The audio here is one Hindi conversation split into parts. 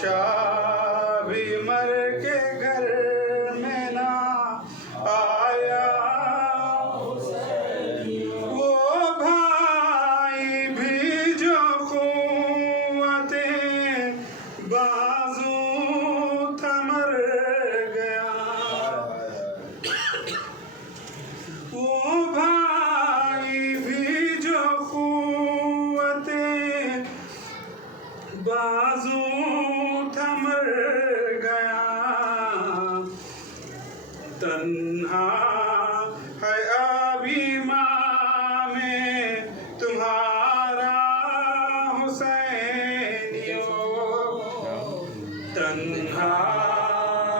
शाह भी मर के घर में ना आया, वो भाई भी जो क़ुव्वतें बाजू था मर गया, वो भाई भी जो क़ुव्वतें बाजू था मर गया। तन्हा है अभी माँ में तुम्हारा हुसैनियों, तन्हा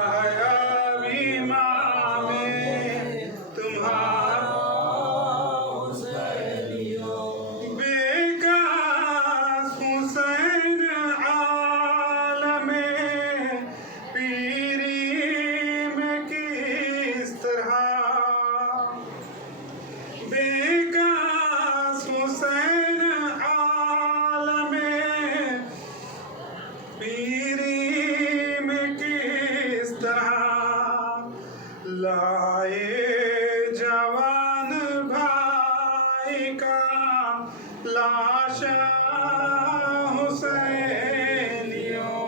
है अभी माँ में तुम्हारा बेकास हुसैन आलमे पीरी में किस तरह, बेकास हुसैन आलमे पीरी में किस तरह लाए जवान भाई का लाशा हुसैनियों।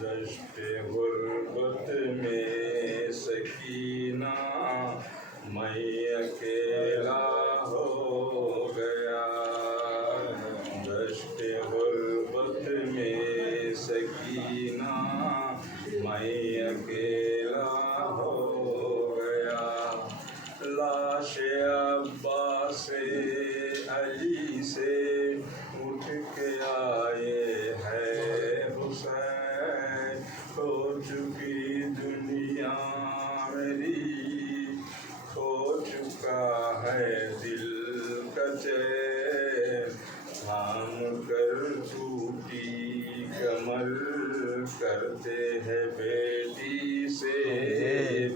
दश्ते गुर्बत में सकीना मैं अकेला हो गया, दश्ते गुर्बत में सकीना मैं अकेला हो गया। लाश अब्बास अली से उठ के आए है हुसैन, हो चुकी दुनिया मेरी, खो चुका है दिल का चैन, थाम कर टूटी कमर करते हैं बेटी से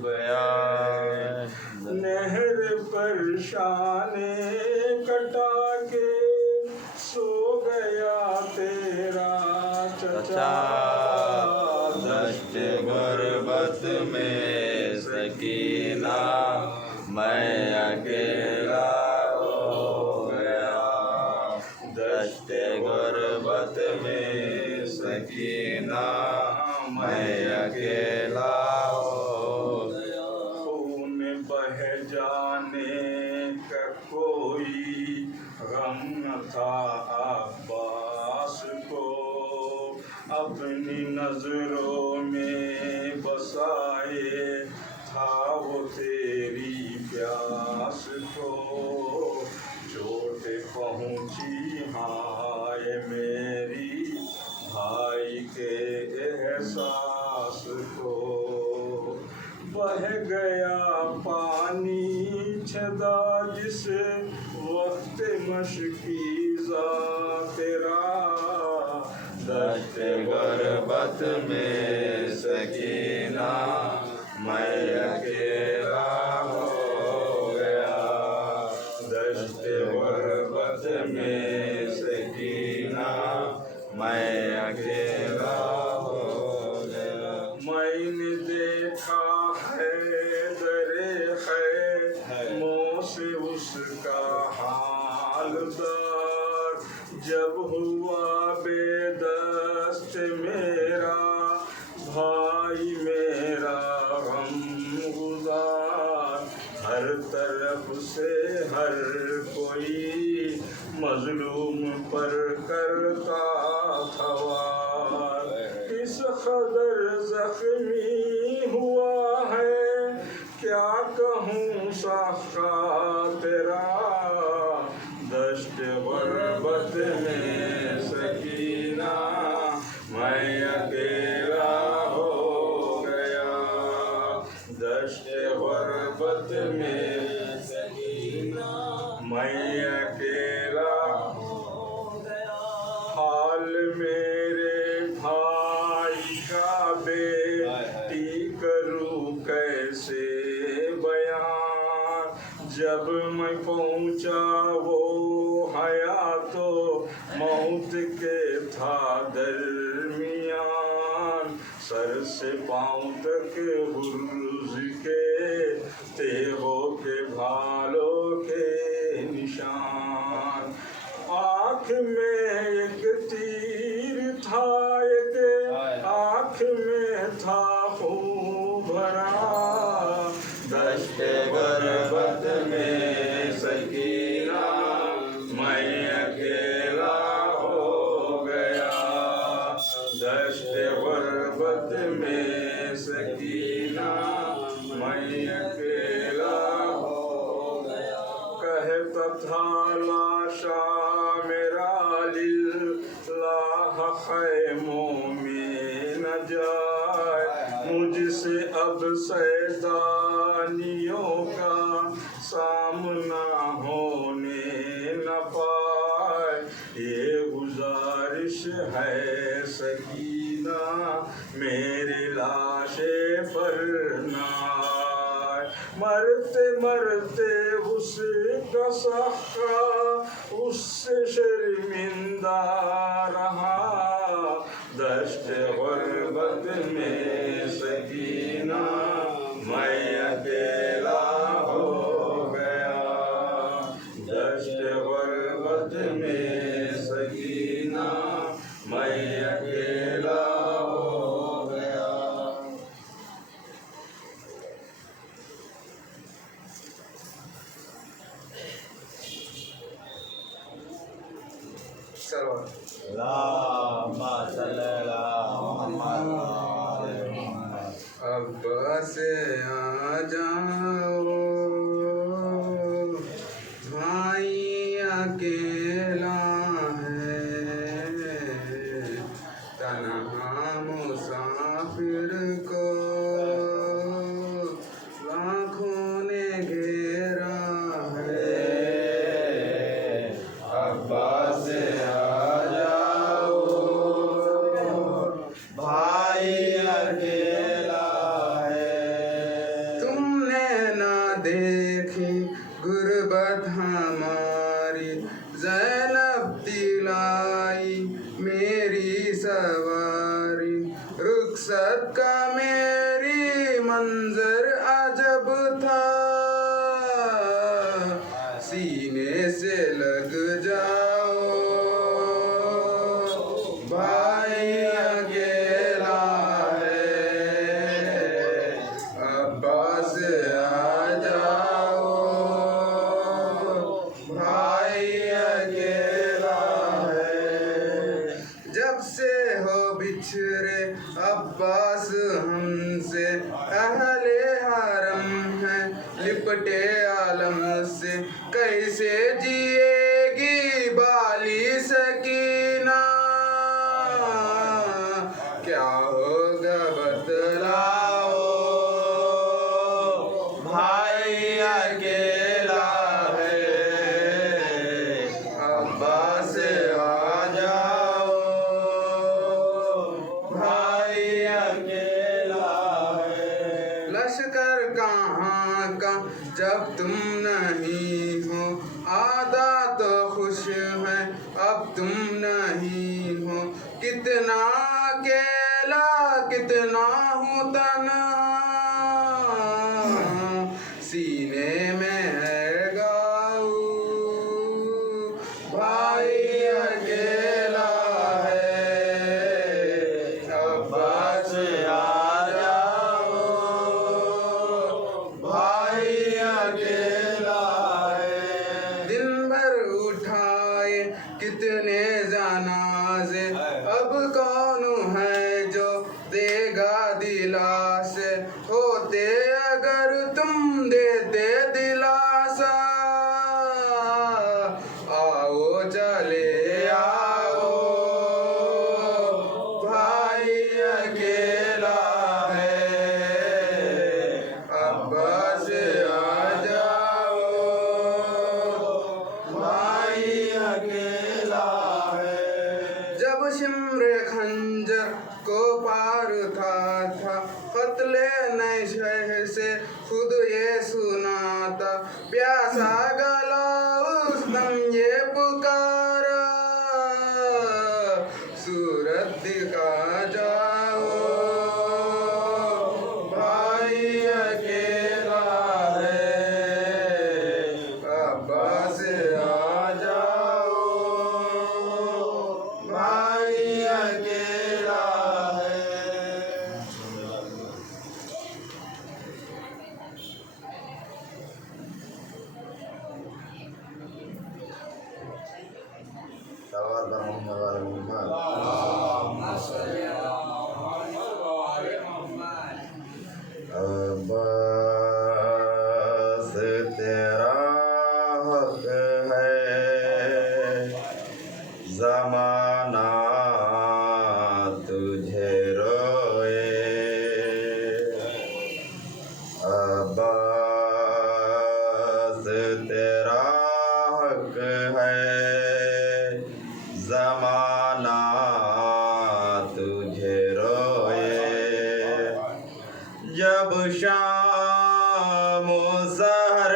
बयान। नहर पर शाने कटा के सो गया तेरा चचा, दश्त गुर्बत में सकीना मैं अकेला हो गया, दश्त गुर्बत में सकीना मैं अकेला हो गया। खून बह जाने का कोई गम न था अब्बास को, अपनी नजरों में बसाए था वो तेरी प्यास को। चोट पहुंची हाय मेरी भाई के एहसास को, बह गया पानी छदा जिस वक्त मशकीज़ा तेरा, दश्त गुर्बत में सकीना मैं अकेला हो गया, दश्त गुर्बत में सकीना मैं अकेला हो गया। मैंने देखा है दरे खैमों से उसका हालदार, जब हुआ बेदस्त मेरा भाई मेरा गमगुज़ार। हर तरफ से हर कोई मजलूम पर करता था वार, इस कदर जख्मी हुआ है क्या कहूँ साखा तेरा, दश्त गुर्बत में सकीना मैं अकेला हो गया, दश्त गुर्बत में सकीना मैं अकेला हाल मेरे भाई का बेटी करूं कैसे बयान। जब मैं पहुंचा वो हया तो मौत के था दरमियान। सर से पांव तक बुर्ज के तेगों के भालों के निशान। आँख में एक तीर था, एक आँख में था खून भरा। दश्ते गुर्बत में सकीना मैं अकेला हो गया। दश्ते गुर्बत में सकीना मैं अकेला हो गया। कहता था लाशा मेरा लिल्लाह खैमों में न जाए। मुझसे अब सैदानियों का सामना होने न पाए। ये गुजारिश है सकीना मेरी लाशे पर ना आए। मरते मरते उसका सखा उससे शर्मिंदा रहा। दश्त गुर्बत में सकीना मैं अकेला हो गया। दश्त गुर्बत में सकीना मैं अकेला हो गया। अब से आ जाओ भाई अकेला है। तन्हा मुसाफिर को लाखों ने घेरा है। अब्बा से आ जाओ भाई अकेला है। तुमने ना देखी गुर्बत हमारी, ज़ैनब दिलाई मेरी सवारी। रुखसत का मेरी मंजर अजब था, सीने से लग जाओ भाई अकेला है। अब्बा से आ जाओ भाई अकेला है। जब से हो बिछड़े अब्बास हमसे, अहले हरम है लिपटे आलम से। कैसे जिएगी बाली सकीना, क्या होगा बतलाओ भाई अकेला है। अब्बा से आ जाओ भाई अकेला है। लश्कर कहाँ का जब तुम नहीं हो, आधा तो खुश है अब तुम नहीं हो। कितना अकेला कितना हूँ तन्हा, सीने में है गाऊ भाई अकेला है। अब्बा से आ जाओ भाई अकेला है। दिन भर उठाए कितने जनाजे, अब कौन है जो देगा दिलासे। होते अगर तुम देते दिलासा, आओ चले आओ भाई अकेला है। अब्बा से आ जाओ ये पुकारा सूरत दिखा जाओ भाई अकेला है अब्बास आ जाओ भाई अकेला है। सवाल पर मोहम्मद वाले अब्बास तेरा हक है ज़माना तुझे रोए अब्बास तेरा हक है ज़माना तुझे रोए जब शाम सहर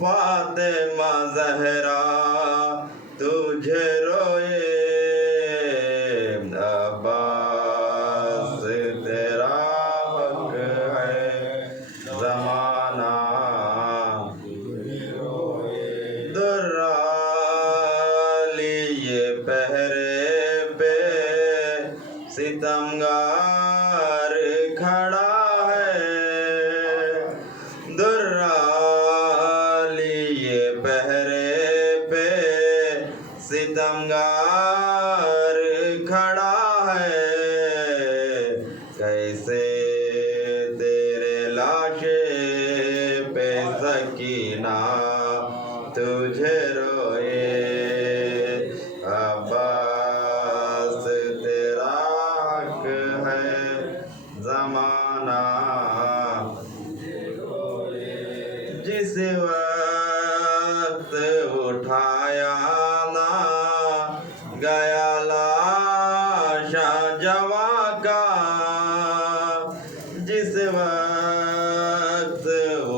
फातिमा ज़हरा तुझे रोए अब्बास तेरा हक है ज़माना दुर्राली ये पहरे पे सितमगार खड़ा है दुर्राली ये पहरे पे सितमगार खड़ा है कैसे तेरे लाशे पे सकीना तुझे रोए अब्बास तेरा हक है ज़माना जिस वक्त उठाया ना गया लाशा जवा का जिस वक्त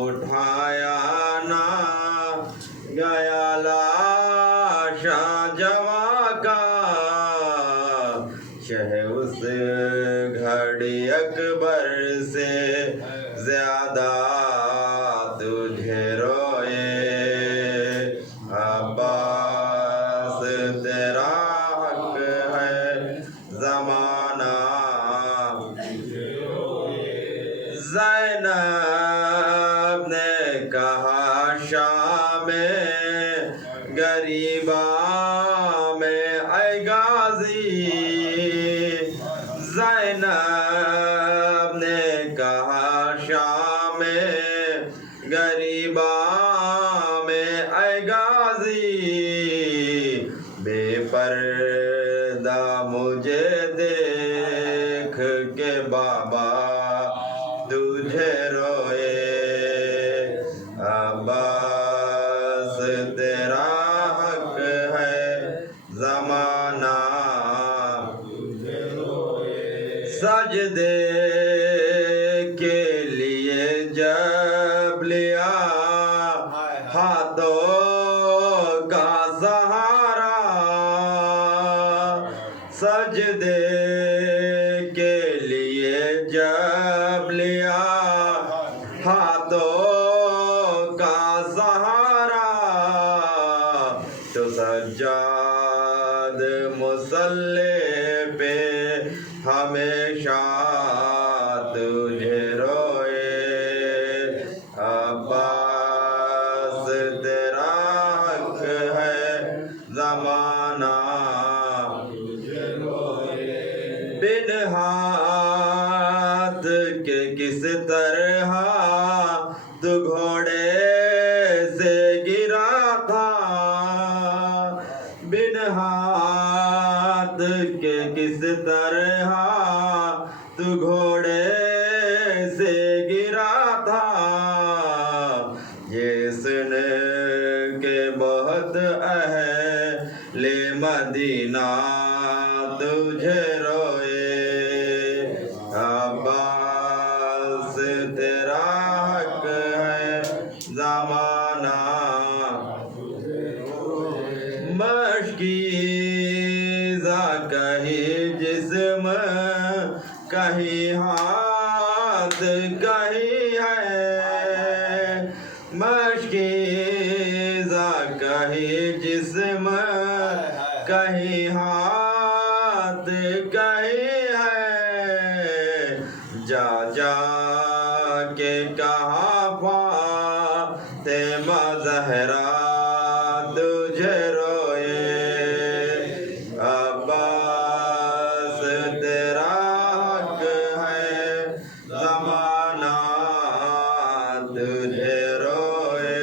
उठाया ना गया लाशा जवा का शह उस घड़ी अकबर से ज्यादा तुझे रोए अब्बास तेरा हक है ज़माना ज़ैनब ने कहा शाम गरीबा में ऐ गाजी ज़ैनब ने कहा शाम गरीबा में ऐ गाजी बेपर्दा मुझे देख के बाबा तुझे रोए अब्बास तेरा हक है ज़माना सजदे के लिए जब लिया हाथों का सहारा सजदे के लिए जब लिया हाथों का सहारा तो सज्जाद मुसल्ले पे हमेशा तुझे रोए अब्बास तेरा हक है ज़माना बिन हाथ के किस तरह तू घोड़े से गिरा था बिन हाथ के किस तरह तू घोड़े से गिरा था ये सुन के बहुत अहले मदीना तुझे रोए अब्बास तेरा हक है ज़माना मशकीज़ा कहीं जिस्म कहीं हाथ कहीं है, मशकीज़ा कहीं जिस्म कहीं हाथ कहीं है। जा जा के कहा फातिमा ज़हरा तुझे रोए, अब्बास तेरा हक है ज़माना तुझे रोए।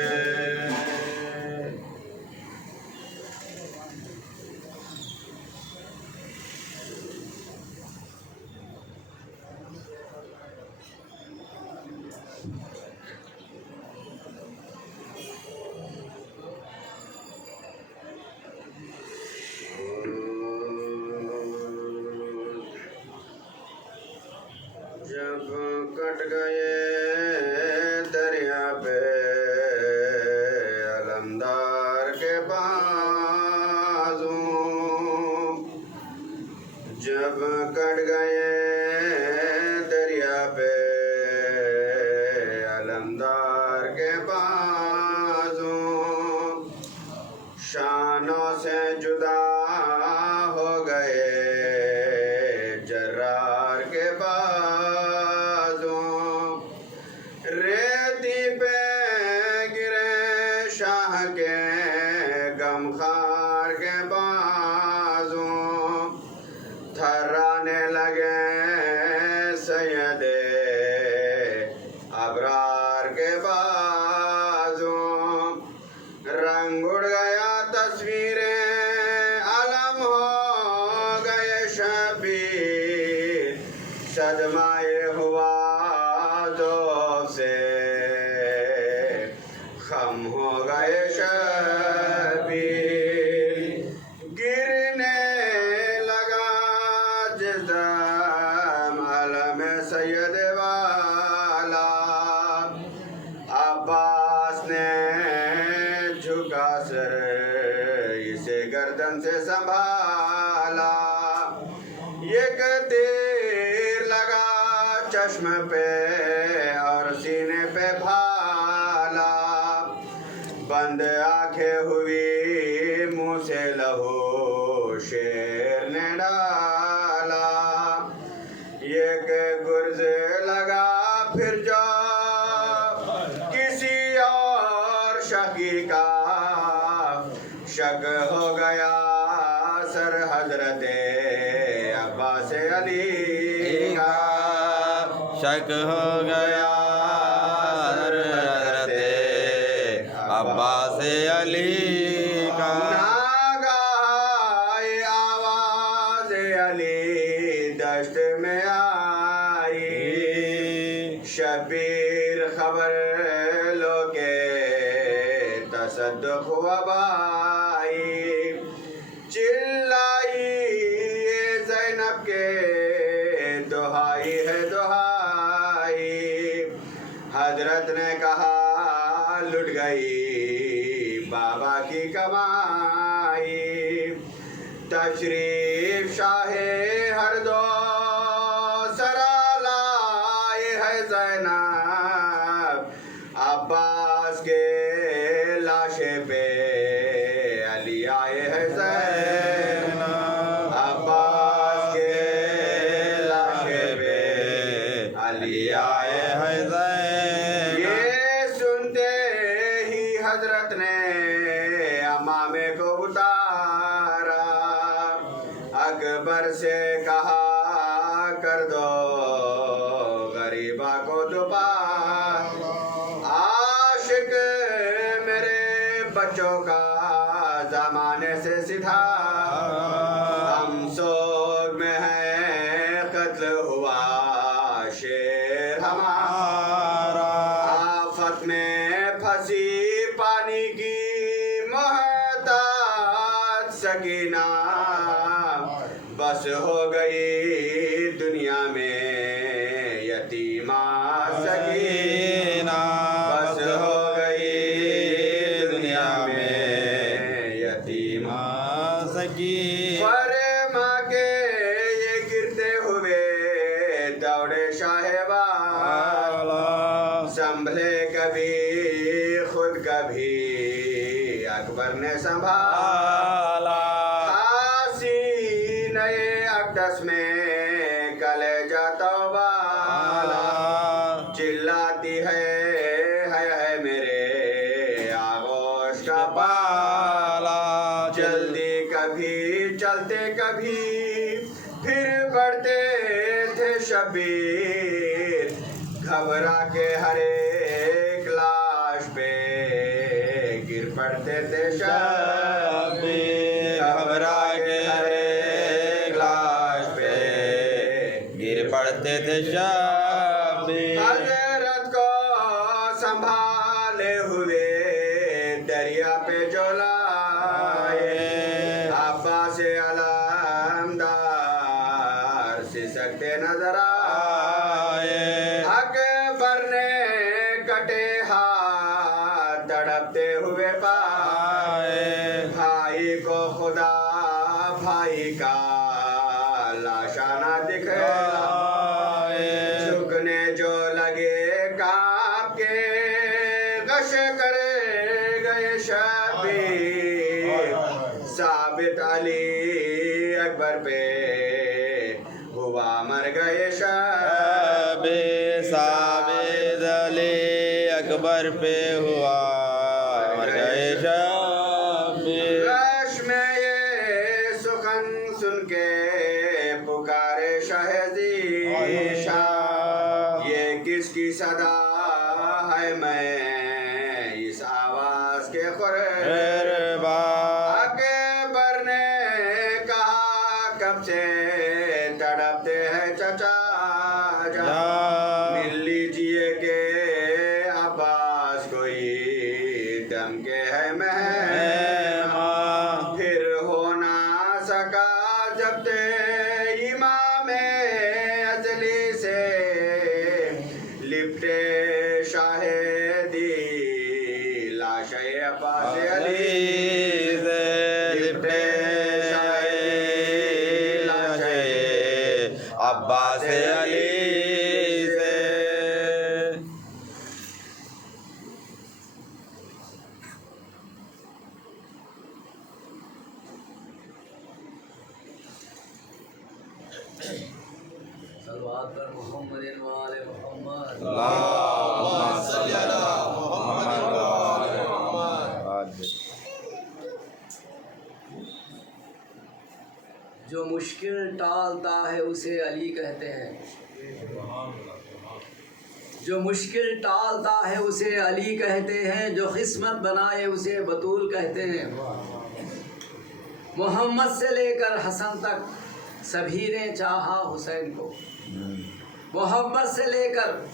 जब कट गए दरिया पे अलमदार के बाजू, जब कट गए दरिया पे अलमदार के बाजू, शानों से जुदा हो गए जर्रार के बाजू, रेती पे गिरे शाह के गमखार के बाजू, थर्राने लगे सैयदे अबरार के बाजू, रंग उड़ गया तस्वीरें अलम हो गए शबीर, सदमाए हुआ दो से खम हो गए शबीर, गिरने लगा जिस्म अलम सैयद वाला, अब्बास ने झुका सर इसे गर्दन से संभाला, एक तीर लगा चश्म पे और सीने पे भाला, बंद आंखें हुई मुंह से लहू शेर ने डाला, एक गुर्ज लगा फिर जो किसी और शकी का शक हो गया सर हजरते अब्बास अली का, शक हो गया सर हजरते अब्बास अली का। नागाए आवाज अली दश्त में आई, शबीर खबर लो के तसद्दुक़ हुआ बाई, चिल्लाई ये ज़ैनब के दुहाई है दुहाई, हजरत ने कहा लुट गई बाबा की कमाई, तशरीफ शाहे हर दो सरा लाए है ज़ैनब, अब्बास के लाशे पे अली आए है ज़ैनब, अब्बास के लाशे पे अली आए है ज़ैनब। ये सुनते ही हजरत ने अमामे को उतारा, अकबर से कहा कर दो गरीबा को दोबारा, आशिक मेरे बच्चों का जमाने से सीधा, हम सोग में है कत्ल हुआ शेर हमारा, आफत में फंसी पानी की मोहताज सकीना, बस हो गई दुनिया में यतीमा सकीना, बस हो गई दुनिया में यतीमा सकी। फरमा के ये गिरते हुए दौड़े शाहबाला, संभले कभी खुद कभी अकबर ने संभाला। आसी नए अकदस में कलेजा तौबाला, चिल्लाती है मेरे आगोश का पाला। जल्दी कभी चलते कभी फिर बढ़ते थे शबीर, घबरा के हर एक लाश पे गिर पड़ते थे शबीर, घबरा के हर एक लाश पे गिर पड़ते थे शबीर। हजरत को संभाले हुए दरिया पे जो लाए, अब्बास अलमदार सिसकते नजर आए। अकबर ने कटे हाथ तड़पते हुए पाए, भाई को खुदा भाई का लाशा ना दिखलाए। झुकने जो लगे कांप के गश करे गए शबीर, साबित अली अकबर पे हुआ मर गए शबीर, साबित अली अकबर पे हुआ मर गए शबीर। रश में ये सुखन सुन के पुकारे शहजीशा, ये किसकी सदा है मैं इस आवाज के खुरबा। अकबर ने कहा कब से तड़पते हैं चचा जा, मिल लीजिए के अब्बास कोई दम के है मेहमान। फिर हो ना सका जब ते इमाम अजली से लिपटे शाहिदी लाशे अब्बास अली से, लिपटे शाहिदी लाशे अब्बास अली से। सलवात पर मोहम्मद वाले मोहम्मद। अल्लाहुम्मा सल्ली अला मुहम्मद व आले मुहम्मद। जो मुश्किल टालता है उसे अली कहते हैं, जो मुश्किल टालता है उसे अली कहते हैं, जो किस्मत बनाए उसे बतूल कहते हैं। मोहम्मद से लेकर हसन तक सभी ने चाहा हुसैन को, मोहम्मद से लेकर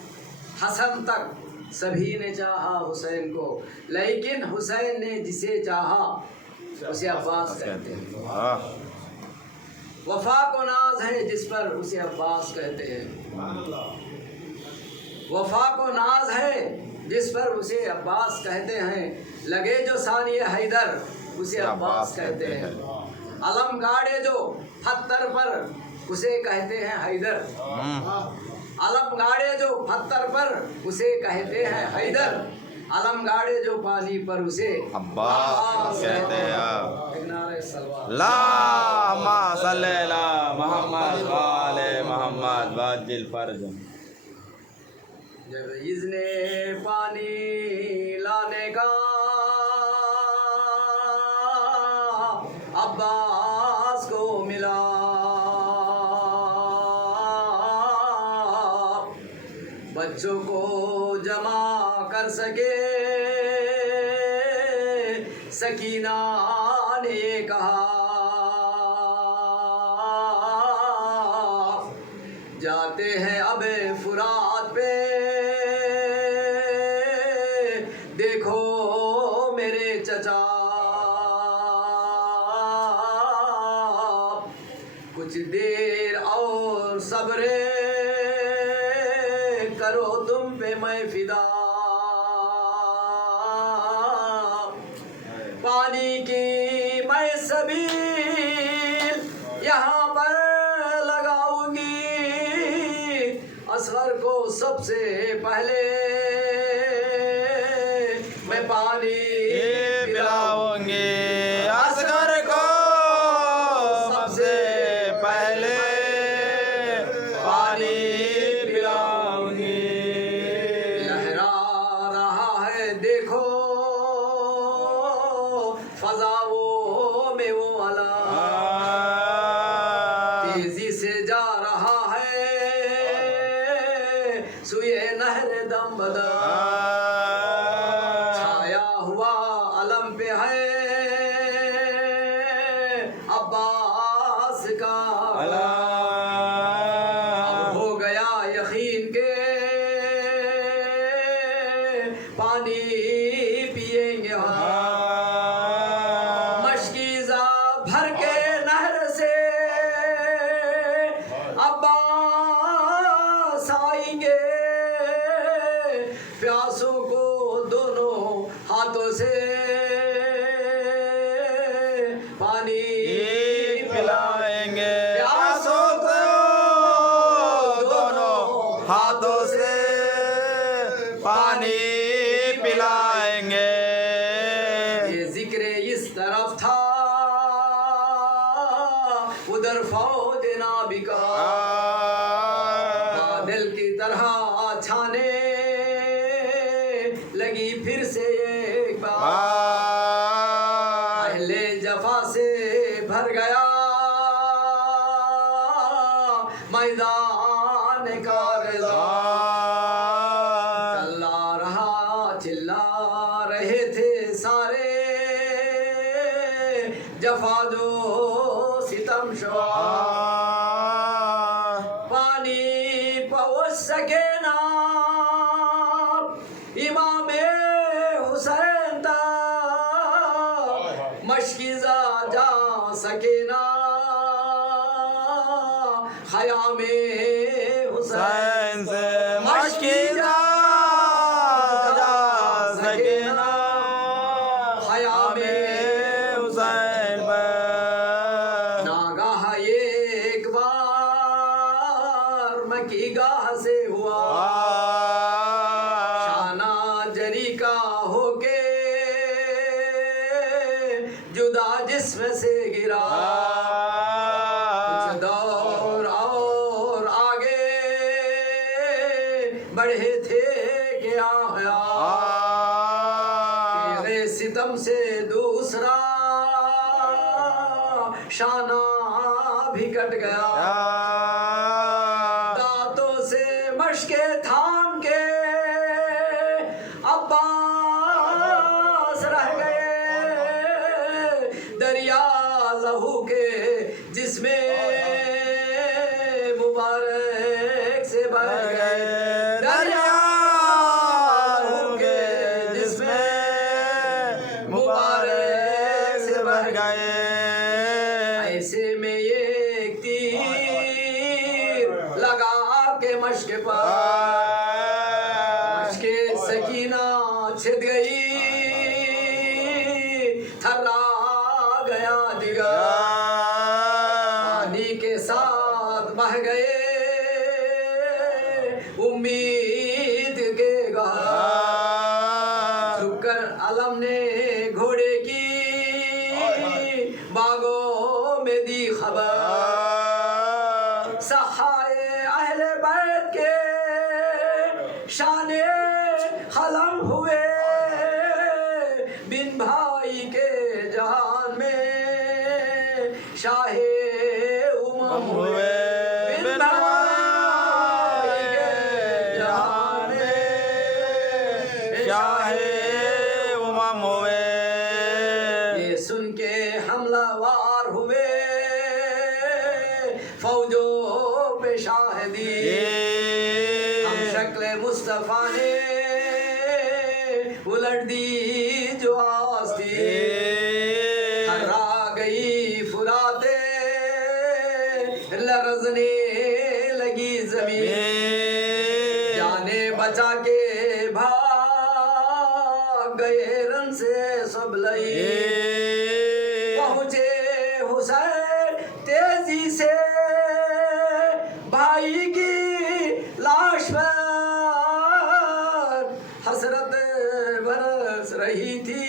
हसन तक सभी ने चाहा हुसैन को, लेकिन हुसैन ने जिसे चाहा उसे अब्बास कहते हैं। वफा को नाज है जिस पर उसे अब्बास कहते हैं, वफा को नाज है जिस पर उसे अब्बास कहते हैं। लगे जो सानिया हैदर उसे अब्बास कहते हैं, अलम गाड़े जो पत्थर पर उसे कहते हैं हैदर, अलम गाड़े जो पत्थर पर उसे कहते हैं हैदर, अलम गाड़े जो पानी पर उसे अब्बास कहते हैं। एक नारे सलवात। अल्लाहुम्मा सल्ली अला मुहम्मद व आले मुहम्मद वाजिल फर्ज। जब इज़्ने पानी लाने का अब्बास को मिला, बच्चों को जमा कर सके सकीना ने कहा, जाते हैं अब फुरात पे देखो मेरे चचा, कुछ देर और सब्र करो तुम पे मैं फिदा, पानी की मैं सभी यहाँ पर लगाऊंगी असगर को सबसे पहले मैं पानी पिलाऊंगी असगर को सबसे पहले पानी पिलाऊंगी। लहरा रहा है देखो फजाओं में वो अला, तेजी से जा रहा है सुए नहर दम बदर, छाया हुआ अलम पे है अब्बास का अब हो गया यकीन के पानी पिएंगे हम, मशकीज़ा भर के नहर से अब्बास आएंगे, प्यासों को दोनों हाथों से पानी पिलाएंगे प्यासों को दोनों हाथों से पानी पिलाएंगे। ये जिक्र इस तरफ था उधर फौज नाबिका बादल की तरह छाने लगी फिर से एक बार, पहले जफा से भर गया मैदान कारज़ार, चला रहा चिल्ला रहे थे सारे जफा जो सितम पानी पहुँच सके ना इमाम हुसैन तक, मशकीज़ा जा सके ना ख़याम हुसैन हुसैन से मशकीज़ा जा सके ना ख़याम हुसैन पर। नागाह एक बार मकी गाह से हुआ शाना जरी का होके जुदा जिस्म से गिरा, कुछ दौर और आगे बढ़े थे क्या तेरे सितम से दूसरा शाना भी कट गया, दांतों से मशके थाम के अब्बास रह गए, दरिया लहू के जिसमें मुबारक से भर गए, दरिया लहू के जिसमें मुबारक से भर गए। ऐसे में एक तीर लगा के मश्क पर, मश्के सकीना छिद गई थर्रा गया दिगा, पानी के साथ बह गए उम्मीद के गहर, झुककर अलम ने घोड़े की बागों में दी खबर, सहाए अहले बैत के शाने खलम हुए बिन भाई के जान में शाहे उमम हुए, बिन भाई के जान में शाहे उमम हुए। ये सुन के हमलावार हुए फौजों पे शाहिदी, हम शक्ल मुस्तफा ने उलट दी जो आस्ती, हरा गई फुराते लरजने लगी जमीन, जाने बचा के भाग गए रन से सब लई, पहुँचे हुसैन तेजी से भाई की लाश पर हसरत बरस रही थी,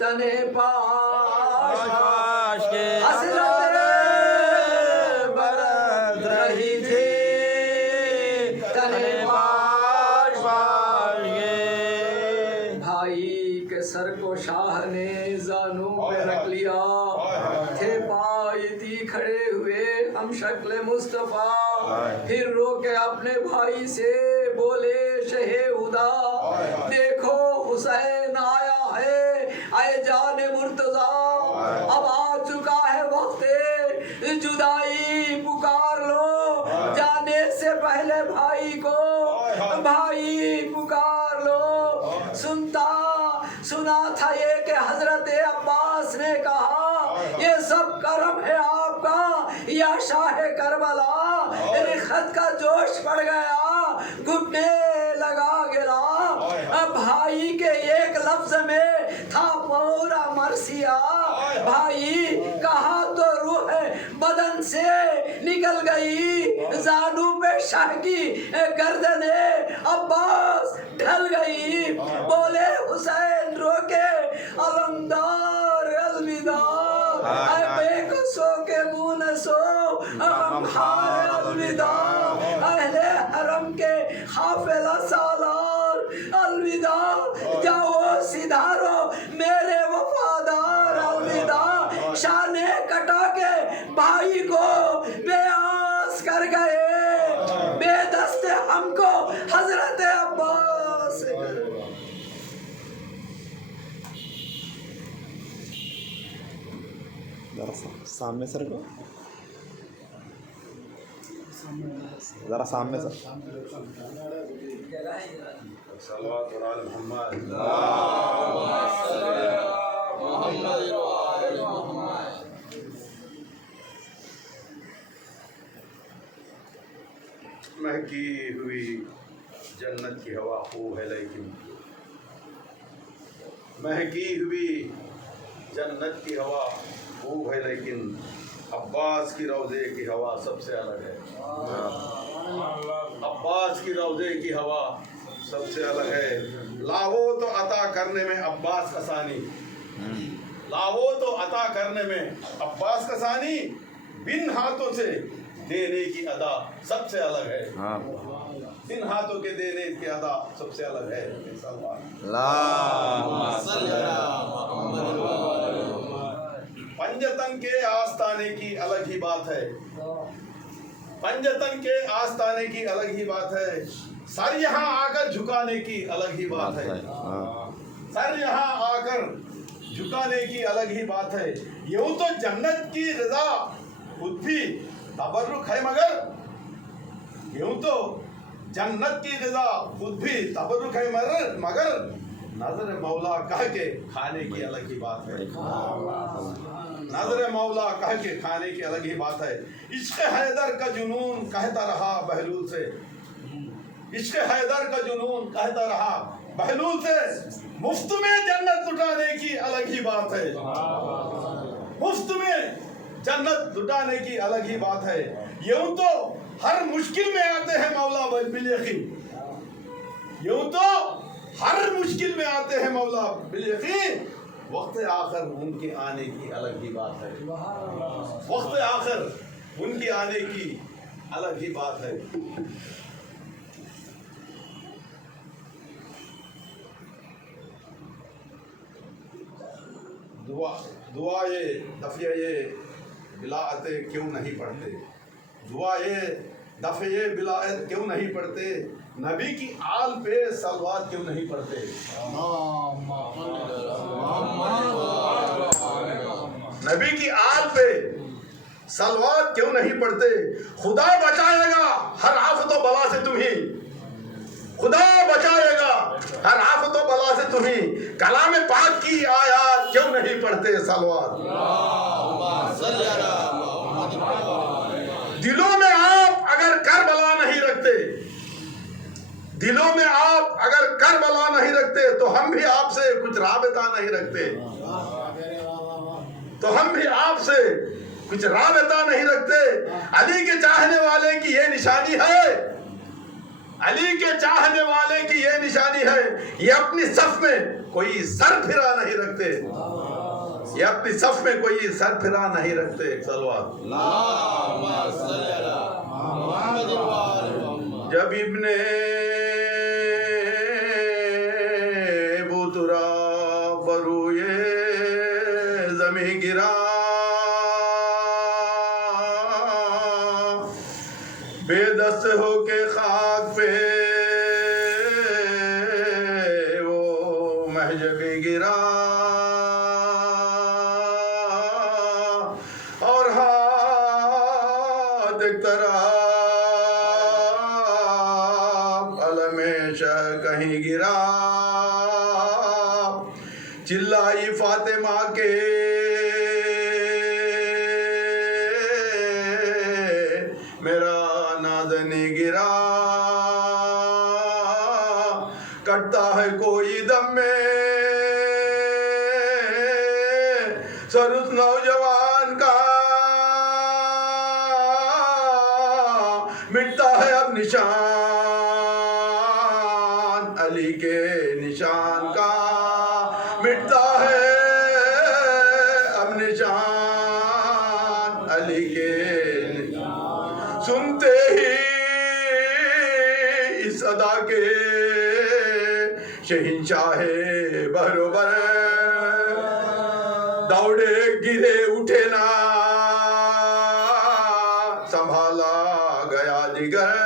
तने पाश पाश के हसरत बरस रही थी, तने पाश पाश के भाई के सर को शाह ने जानू पे रख लिया, थे पायती खड़े हुए हम शक्ल मुस्तफा, फिर रोके अपने भाई से बोले शहे हुदा, देखो हुसैन आया है, आए जाने मुर्तजा, अब आ चुका है वक्त जुदाई, पुकार लो जाने से पहले भाई को, भाई पुकार लो। सुना था ये कि हजरत अब्बास ने कहा, ये सब करम है आपका या शाह करबला, रिखत का जोश पड़ गया, घुटने लगा गिरा, अब भाई के एक लफ्ज में था पूरा मरसिया, भाई कहा तो रूह बदन से निकल गई, जानू पे शाह की गर्दने अब्बास ढल गई, बोले हुसैन रोके अलमदार अलविदा, बेकसों के मुंह न सो गमखार अलविदा, अहले हरम के हाफिला सालार अलविदा, जाओ सिधारो मेरे वफादार अलविदा, शाने कटा के भाई को बेआस कर गए, बेदस्ते हमको हजरत अब्बास। सामने सर को जरा सामने सर। सल्लल्लाहु अलैहि मोहम्मद। महकी हुई जन्नत की हवा खूब है, लेकिन महकी हुई जन्नत की हवा खूब है, लेकिन अब्बास की रोज़े की हवा सबसे अलग है। अब्बास की रोज़े की हवा सबसे अलग है। लाहो तो अता करने में अब्बास का सानी, लाहो तो अता करने में अब्बास का सानी, बिन हाथों से देने की अदा सबसे अलग है। बिन हाथों के देने की अदा सबसे अलग है। पंजतन के आस्ताने की अलग ही बात है, पंजतन के आस्ताने की अलग ही बात है, सर यहाँ आकर झुकाने की अलग ही बात है, सर यहाँ आकर झुकाने की अलग ही बात है। यूं तो जन्नत की रजा खुद भी तबर्रुक है, मगर यूं तो जन्नत की रजा खुद भी तबर्रुक है, मगर नजर मौला कह के खाने की अलग ही बात है। नजर मौला कह के खाने की अलग ही बात है। इश्क हैदर का जुनून कहता रहा बहलूल से, इश्क हैदर का जुनून कहता रहा बहलूल से, मुफ्त में जन्नत लुटाने की अलग ही बात है। मुफ्त में जन्नत लुटाने की अलग ही बात है। यूं तो हर मुश्किल में आते हैं मौला बिल-यकीन, यूं तो हर मुश्किल में आते हैं मौला बिल-यकीन, वक्त आखिर उनके आने की अलग ही बात है। वक्त आखिर उनके आने की अलग ही बात है। दुआए दफिये बिलाअत क्यों नहीं पढ़ते, दुआए दफिये बिलाअत क्यों नहीं पढ़ते, नबी की आल पे सलवात क्यों नहीं पढ़ते, नबी की आल पे सलवात क्यों नहीं पढ़ते। खुदा बचाएगा हर आफत व बला से तुम्ही, खुदा बचाएगा हर आफत व बला से तुम्ही, कलाम पाक की आयत क्यों नहीं पढ़ते सलवात। दिलों में आप अगर करबला नहीं रखते, दिलों में आप अगर करबला नहीं रखते, तो हम भी आपसे कुछ राबता नहीं रखते, तो हम भी आपसे कुछ राबता नहीं रखते। अली के चाहने वाले की ये निशानी है, अली के चाहने वाले की ये निशानी है, ये अपनी सफ में कोई सर फिरा नहीं रखते, ये अपनी सफ में कोई सर फिरा नहीं रखते। सलवात। जब इब्ने बुतरा बरूए जमी गिरा, बेदस्त होके खाक पे वो महजब गिरा, और हाथ एक तरफ अलमेशा कहीं गिरा। चिल्लाई फातिमा के मेरा नाज़नी गिरा, कटता है कोई दम में सर उस नौजवान का, मिटता है अब निशान अली के निशान का, मिटता है अब निशान अली के। सुनते ही इस अदा के शहंशाहे बरोबर दौड़े गिरे उठे ना, संभाला गया जिगर,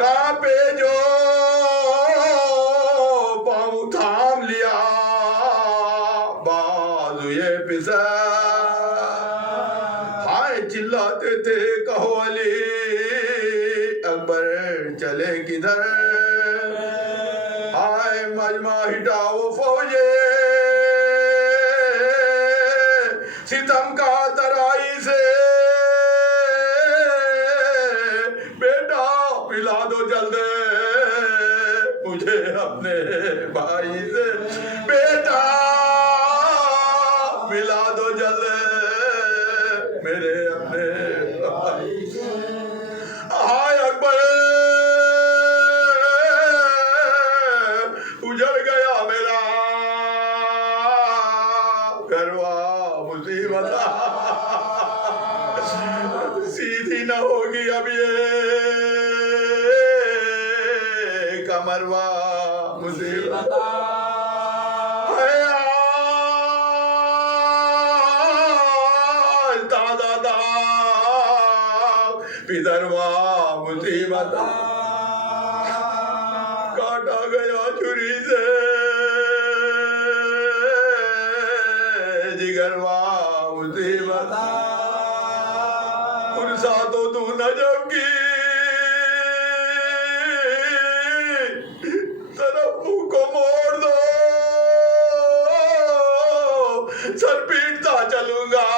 कांपे जो पाँव थाम लिया, बाजुए पिसा, हाय चिल्लाते थे कहो अली अकबर चले किधर, हाय मजमा हिटाओ फौजे सितम का तराई से, बेटा पिला दो जल्दी मुझे अपने भाई से, बेटा मिला दो जल्दी मेरे अपने भाई से। हाय अकबर उजड़ गया मेरा घरवा, मुसीबत सीधी न होगी अब ये कमरवा, मुसीबत ताजा दाग पिदरवा, मुसीबत काटा गया छुरी से जिगरवा, मुसीबत पुरसा तो तू नजब की तरफ मुंह को मोड़ दो, सर पीटता चलूंगा,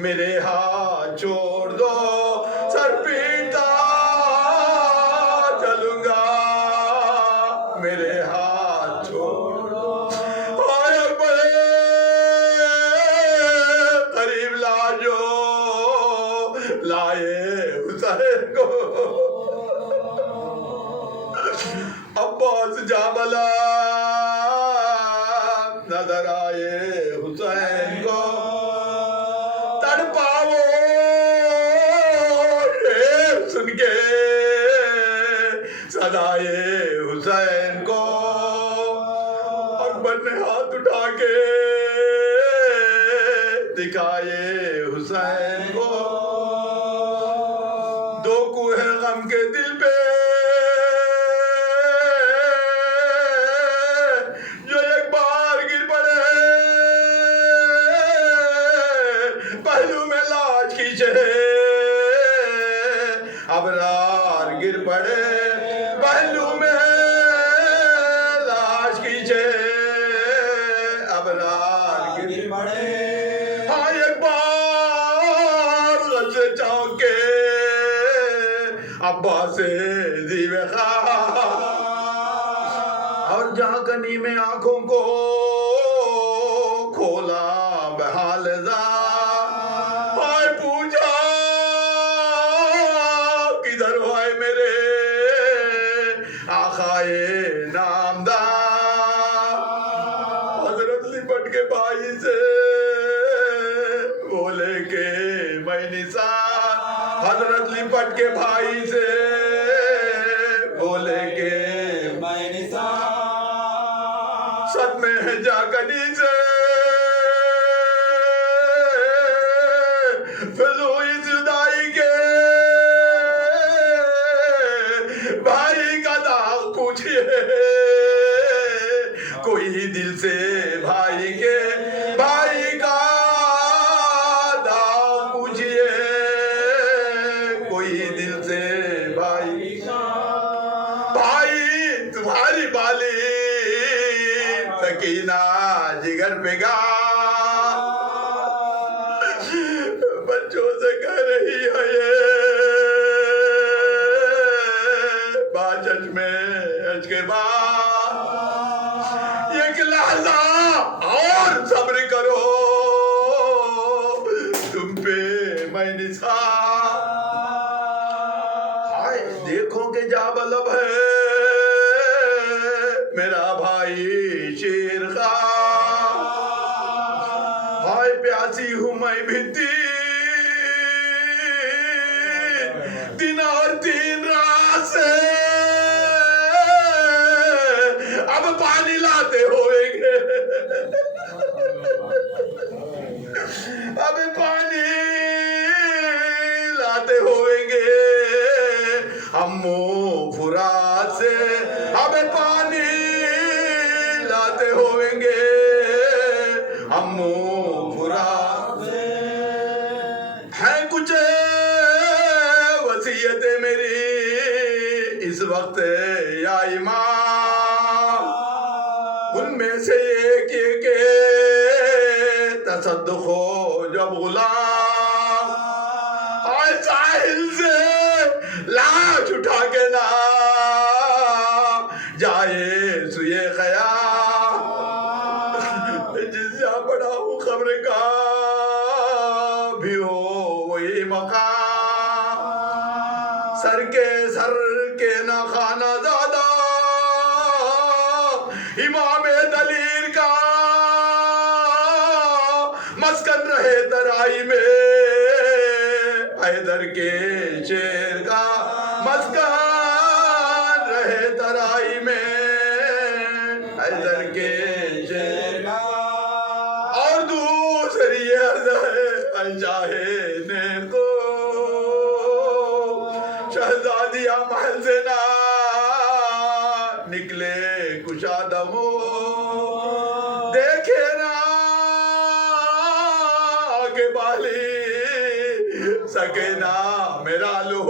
मेरे हाथ छोड़ दो, सर पीटता चलूंगा, मेरे हाथ छोड़ दो। हाय अकबर करीब लाजो लाए हुसैन को, अब्बास जाबला नजर आए हुसैन को, तड़पाओ ये सुन के सदाए हुसैन को, अकबर ने हाथ उठा के दिखाए हुसैन को, दो कुएं गम के दिल पे जो एक बार गिर पड़े, पहलू में लाश खींचे अबरार गिर पड़े, पहलू में लाश खींचे अबरार गिर पड़े। हाँ एक बार गज़े चौके अब्बास से जीवे खा, और झांकनी में आंखों को खोला बहा लिपट के भाई से बोले के मैं निसार, हजरत लिपट के भाई से बोले के मैं निसार, सद में है जाकनी से फिर हुई जुदाई के भाई का दाग पूछिए, कोई दिल से भाई के भाई का दाग पूछिए, कोई दिल से भाई का। भाई तुम्हारी बाली सकीना जिगर पे गा, बच्चों से कह रही है ये बाचच में अज के बाद, एक लहजा और सब्र करो, तुम पे मैं निसार। हाय देखो के जा बलब है मेरा भाई शेर का, हाय प्यासी हूँ मैं भी दिन और 3 रात से, अब पानी लाते होएंगे, अब पानी लाते होएंगे हम फुरात से, अब पानी लाते होएंगे हम फुरात से। है कुछ वसीयतें मेरी इस वक्त या इमाम, उनमें से एक एक तसद्दुक़ हो जब गुलाम, और साहिल से लाश उठा के ना जाए सुए ख़याम, जिससे बड़ा हूँ खबर का भी हो वही मकाम, सर के ना खाना ज़्यादा इमाम दलील का मस्कन रहे तराई में, हैदर के शेर का मस्कन रहे तराई में, हैदर के शेर का। और दूसरी चाहे ने को शहजादिया महल से ना निकले कुशादम हो, देखे ना आगे बाली सके ना मेरा लो,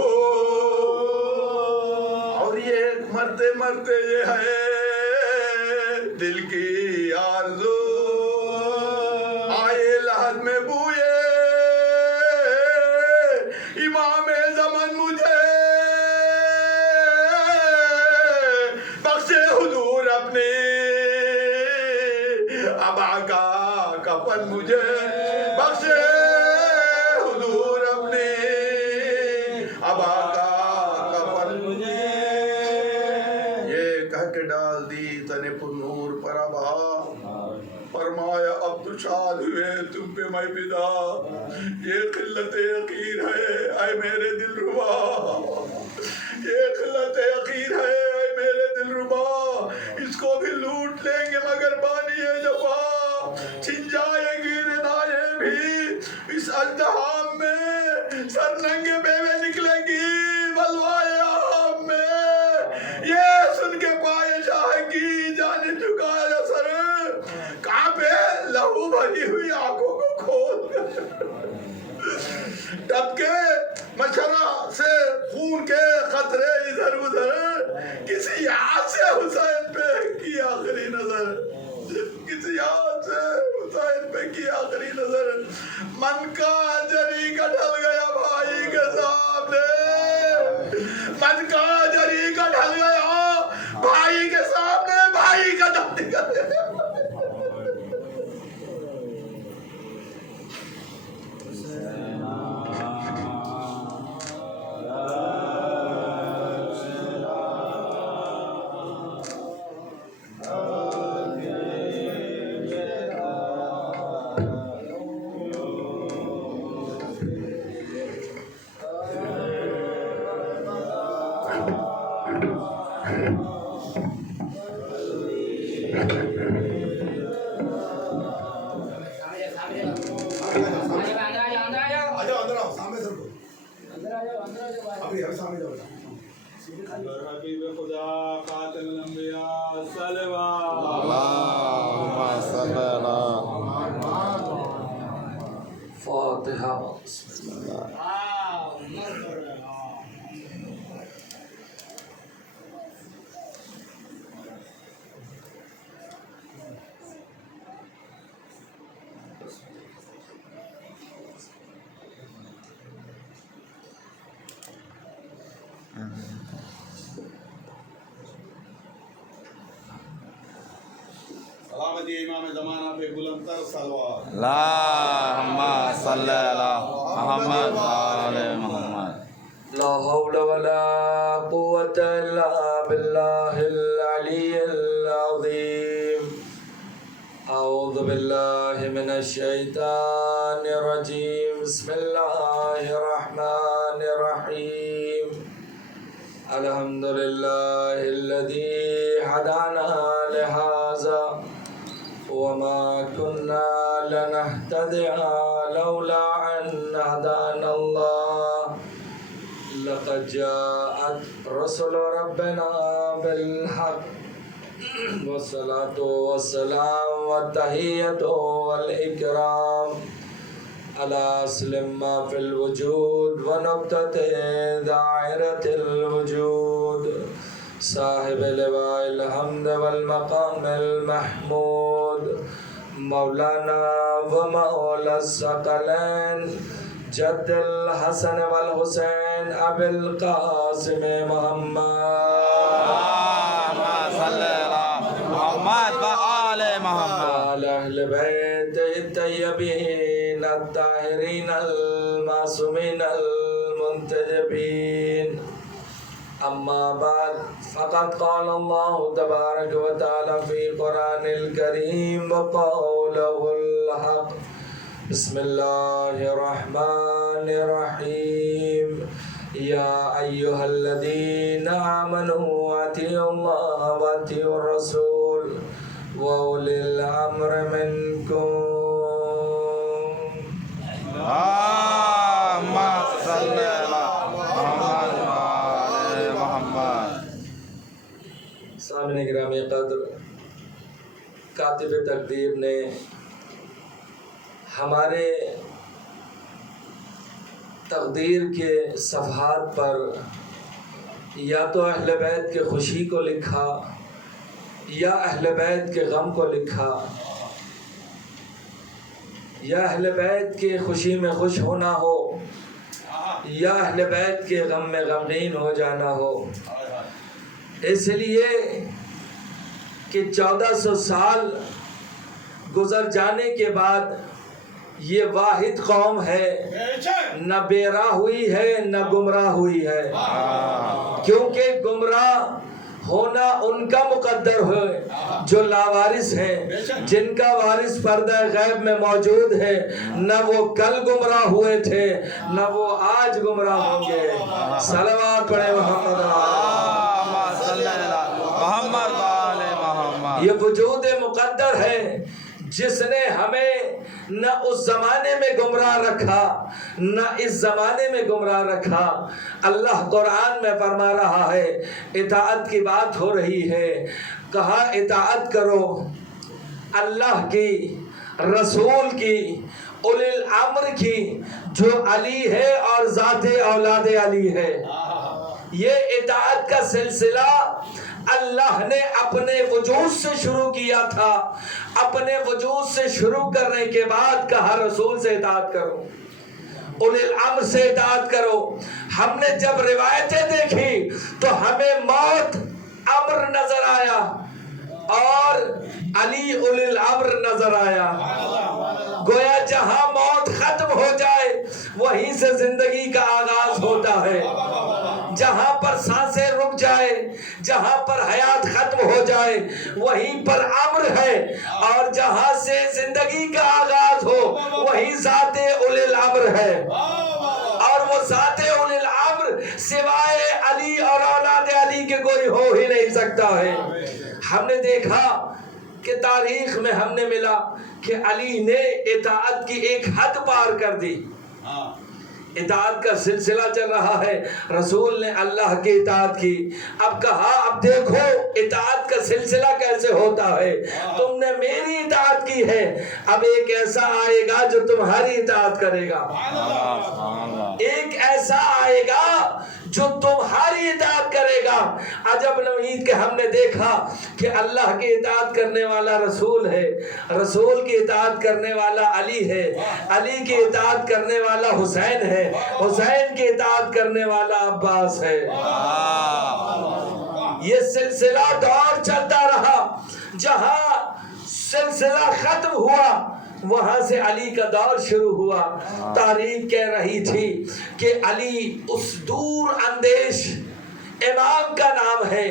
और ये मरते मरते ये है दिल की आरज़ू, आए लहद में बूए इमाम ज़मान मुझे, बख्शे हुजूर अपने अबा का कफन मुझे, बख्शे हुजूर अपने अबा का कफन मुझे। ये कह के डाल दी तने पुनूर पर अबा, फरमाया अब तो शाद हुए तुम पे मैं विदा, ये खिल्लत यकीर है ऐ मेरे दिलरुबा, ये खिल्लत यकीर है ऐ मेरे दिलरुबा, इसको भी लूट लेंगे मगर बानी है जफा, छिन जाएगी रिदाएं भी इस अजदहाम में, सरनंगे बेवे निकलेंगी बलवाए आम में, ये सुन के पाए शाह की जाने झुकाया सर, कांपे लहू भरी हुई आंखों को खोल, टपके मशरा से खून के खतरे इधर उधर, किसी याद से हुसैन पे की आखिरी नजर, किसी याद से हुसैन पे की आखिरी नजर, मन का जरी का ढल गया भाई के सामने, मन का जरी का ढल गया भाई के सामने, भाई का दम निकल गया। हबीब खुदा खातिमुल अंबिया सल्लल्लाहु अल्लाहुम्मा सल्ली अला फातिहा। सलामती इमाम ज़माना पे बुलंदतर सलवार। अल्लाहुम्मा सल्ली अला मुहम्मद व आले मुहम्मद। ला हौला वला कुव्वता इल्ला बिल्लाहिल अलिय्यिल अज़ीम। अऊज़ु बिल्लाहि मिनश शैतानिर रजीम। बिस्मिल्लाहिर रहमानिर रहीम। अल्हम्दुलिल्लाहिल्लज़ी हदाना लिहाज़ा वमा कुन्ना लनहतदिया लौला अन हदानल्लाह। लक़द जाअत रसूलु रब्बिना बिल-हक़्क़ वस्सलातु वस्सलाम वत्तहिय्यतु वल इकराम अला अस्लिम मा फिल वजूद व नुक़्तति दायरतिल वजूद साहिब लिवाइल हम्द वल मक़ामिल महमूद मौलाना व मौला सकलैन जद्दुल हसन वल हुसैन अबिल कासिम अल्लाहुम्मा सल्ली अला मुहम्मद व आले मुहम्मद। अहले बैत तय्यबीन अत्ताहिरीन अल-मासूमीन अल-मुंतजबीन। अम्मा बाद फ़क़द क़ाल अल्लाहु तबारक व तआला फ़ी क़ुरानिल करीम व क़ौलुहुल हक़। बिस्मिल्लाहिर रहमानिर रहीम। या अय्युहल्लज़ीना आमनू अतिउल्लाह व अतिउर रसूल व उलिल अम्रि मिनकुम। अल्लाहुम्मा सल्ली अला मुहम्मद व आले मुहम्मद। सामने गिरामी कद्र कातिब तकदीर ने हमारे तकदीर के सफ़हात पर या तो अहले बैत के खुशी को लिखा या अहले बैत के गम को लिखा, या अहले बैत के खुशी में खुश होना हो या अहले बैत के गम में गमगीन हो जाना हो। इसलिए कि 1400 साल गुजर जाने के बाद ये वाहिद कौम है, न बेरा हुई है न गुमराह हुई है। क्योंकि गुमराह होना उनका मुकद्दर है जो लावारिस हैं, जिनका वारिस पर्दा गैब में मौजूद है। न वो कल गुमराह हुए थे न वो आज गुमराह होंगे। सलवात पढ़े मोहम्मद मोहम्मद व आले मोहम्मद। ये वजूद मुकद्दर है जिसने हमें न उस जमाने में गुमराह रखा न इस जमाने में गुमराह रखा। अल्लाह कुरान में फरमा रहा है, इताअत की बात हो रही है, कहा इताअत करो अल्लाह की, रसूल की, उलिल अम्र की जो अली है और ज़ाते औलादे अली है। ये इताअत का सिलसिला अल्लाह ने अपने वजूद से शुरू किया था। अपने वजूद से शुरू करने के बाद कहा रसूल से इताअत करो, उलिल अम्र से इताअत करो। हमने जब रिवायतें देखी तो हमें मौत अम्र नजर आया और अली उलिल अम्र नजर आया। गोया जहां मौत खत्म हो जाए वहीं से जिंदगी का आगाज होता है। जहां पर सांसें रुक जाए, जहां पर हयात खत्म हो जाए वहीं पर अम्र है, और जहां से जिंदगी का आगाज हो वहीं ज़ाते उलिल अम्र है। और वो ज़ाते उलिल अम्र सिवाय अली और औलाद अली के कोई हो ही नहीं सकता है। हमने देखा कि तारीख में हमने मिला कि अली ने इताअत की एक हद पार कर दी। इताअत का सिलसिला चल रहा है। रसूल ने अल्लाह की इताअत की। अब कहा अब देखो इताअत का सिलसिला कैसे होता है। तुमने मेरी इताअत की है, अब एक ऐसा आएगा जो तुम्हारी इताअत करेगा। एक ऐसा आएगा जो तुम्हारी इताअत करेगा। अजब नवीद के हमने देखा कि अल्लाह की इताअत करने वाला रसूल है, रसूल की इताअत करने वाला अली है, अली की इताअत करने वाला हुसैन है, हुसैन की इताअत करने वाला अब्बास है। ये सिलसिला दौर चलता रहा। जहां सिलसिला खत्म हुआ वहां से अली का दौर शुरू हुआ। तारीख कह रही थी कि अली उस दूर अंदेश इमाम का नाम है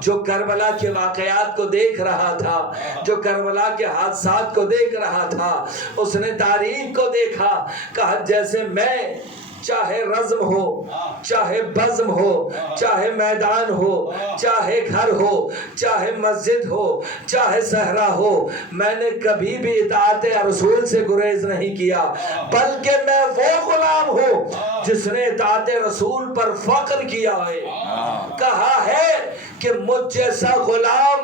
जो करबला के वाकयात को देख रहा था, जो करबला के हादसात को देख रहा था। उसने तारीख को देखा, कहा जैसे मैं चाहे रज़्म हो, चाहे बज़्म हो, चाहे मैदान हो, चाहे घर हो, चाहे मस्जिद हो, चाहे सहरा हो, मैंने कभी भी इताअत रसूल से गुरेज नहीं किया, बल्कि मैं वो गुलाम हूँ जिसने इताअत रसूल पर फख्र किया है। कहा है कि मुझ जैसा गुलाम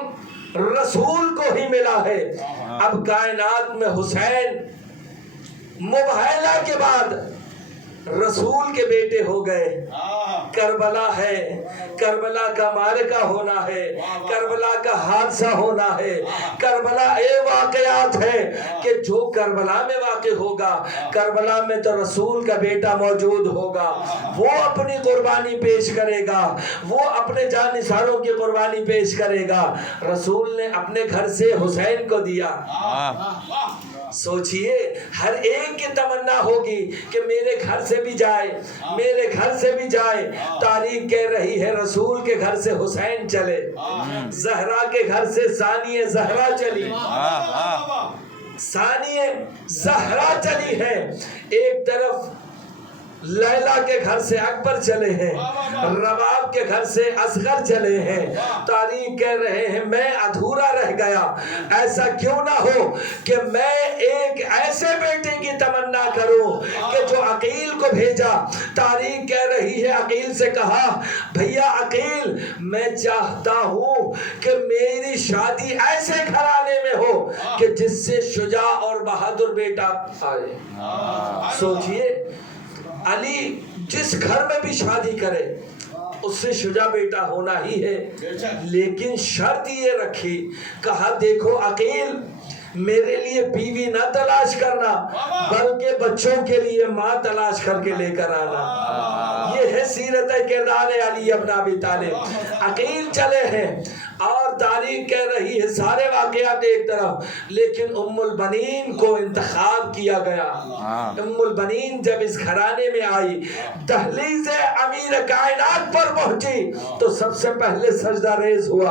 रसूल को ही मिला है। अब कायनात में हुसैन मुबहला के बाद रसूल के बेटे हो गए। करबला है, करबला का मारका होना है, करबला का हादसा होना है, करबला ये वाकयात है कि जो करबला में वाक़ होगा, करबला में तो रसूल का बेटा मौजूद होगा। वो अपनी कुर्बानी पेश करेगा, वो अपने जानिसारों की कुर्बानी पेश करेगा। रसूल ने अपने घर से हुसैन को दिया। सोचिए हर एक की तमन्ना होगी कि मेरे घर से भी जाए, मेरे घर से भी जाए। तारीख कह रही है रसूल के घर से हुसैन चले, जहरा के घर से सानिए जहरा चली, सानिए जहरा चली है। एक तरफ लैला के घर से अकबर चले हैं, रबाब के घर से असगर चले हैं। तारीख कह रहे हैं मैं अधूरा रह गया। ऐसा क्यों ना हो कि मैं एक ऐसे बेटे की तमन्ना करूं कि जो अकील को भेजा। तारीख कह रही है अकील से कहा भैया अकील मैं चाहता हूं कि मेरी शादी ऐसे घराने में हो कि जिससे शुजा और बहादुर बेटा आए। सोचिए अली जिस घर में भी शादी करे उससे शुजा बेटा होना ही है, लेकिन शर्त ये रखी, कहा देखो अकील मेरे लिए बीवी ना तलाश करना बल्कि बच्चों के लिए माँ तलाश करके लेकर आना। ये है सीरत किरदार अली इब्न अबी तालिब। अकील चले हैं और तारीख कह रही है सारे वाकयात एक तरफ, लेकिन उम्मुल बनीन को इंतखाब किया गया। उम्मुल बनीन जब इस घराने में आई, दहलीज़ अमीर कायनात पर पहुंची तो सबसे पहले सजदा रेज हुआ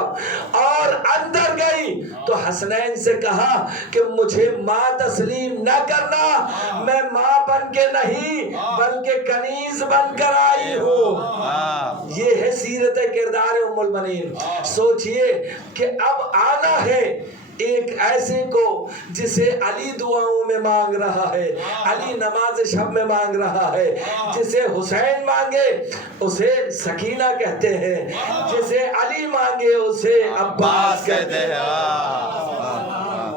और अंदर गई तो हसनैन से कहा कि मुझे माँ तस्लीम न करना, मैं माँ बन के नहीं बल्कि कनीज बनकर आई हूँ। ये है सीरत किरदार उम्मुल बनीन। सोचिए कि अब आना है एक ऐसे को जिसे अली दुआओं में मांग रहा है, अली नमाज शब में मांग रहा है। जिसे हुसैन मांगे उसे सकीना कहते हैं, जिसे अली मांगे उसे अब्बास कहते हैं।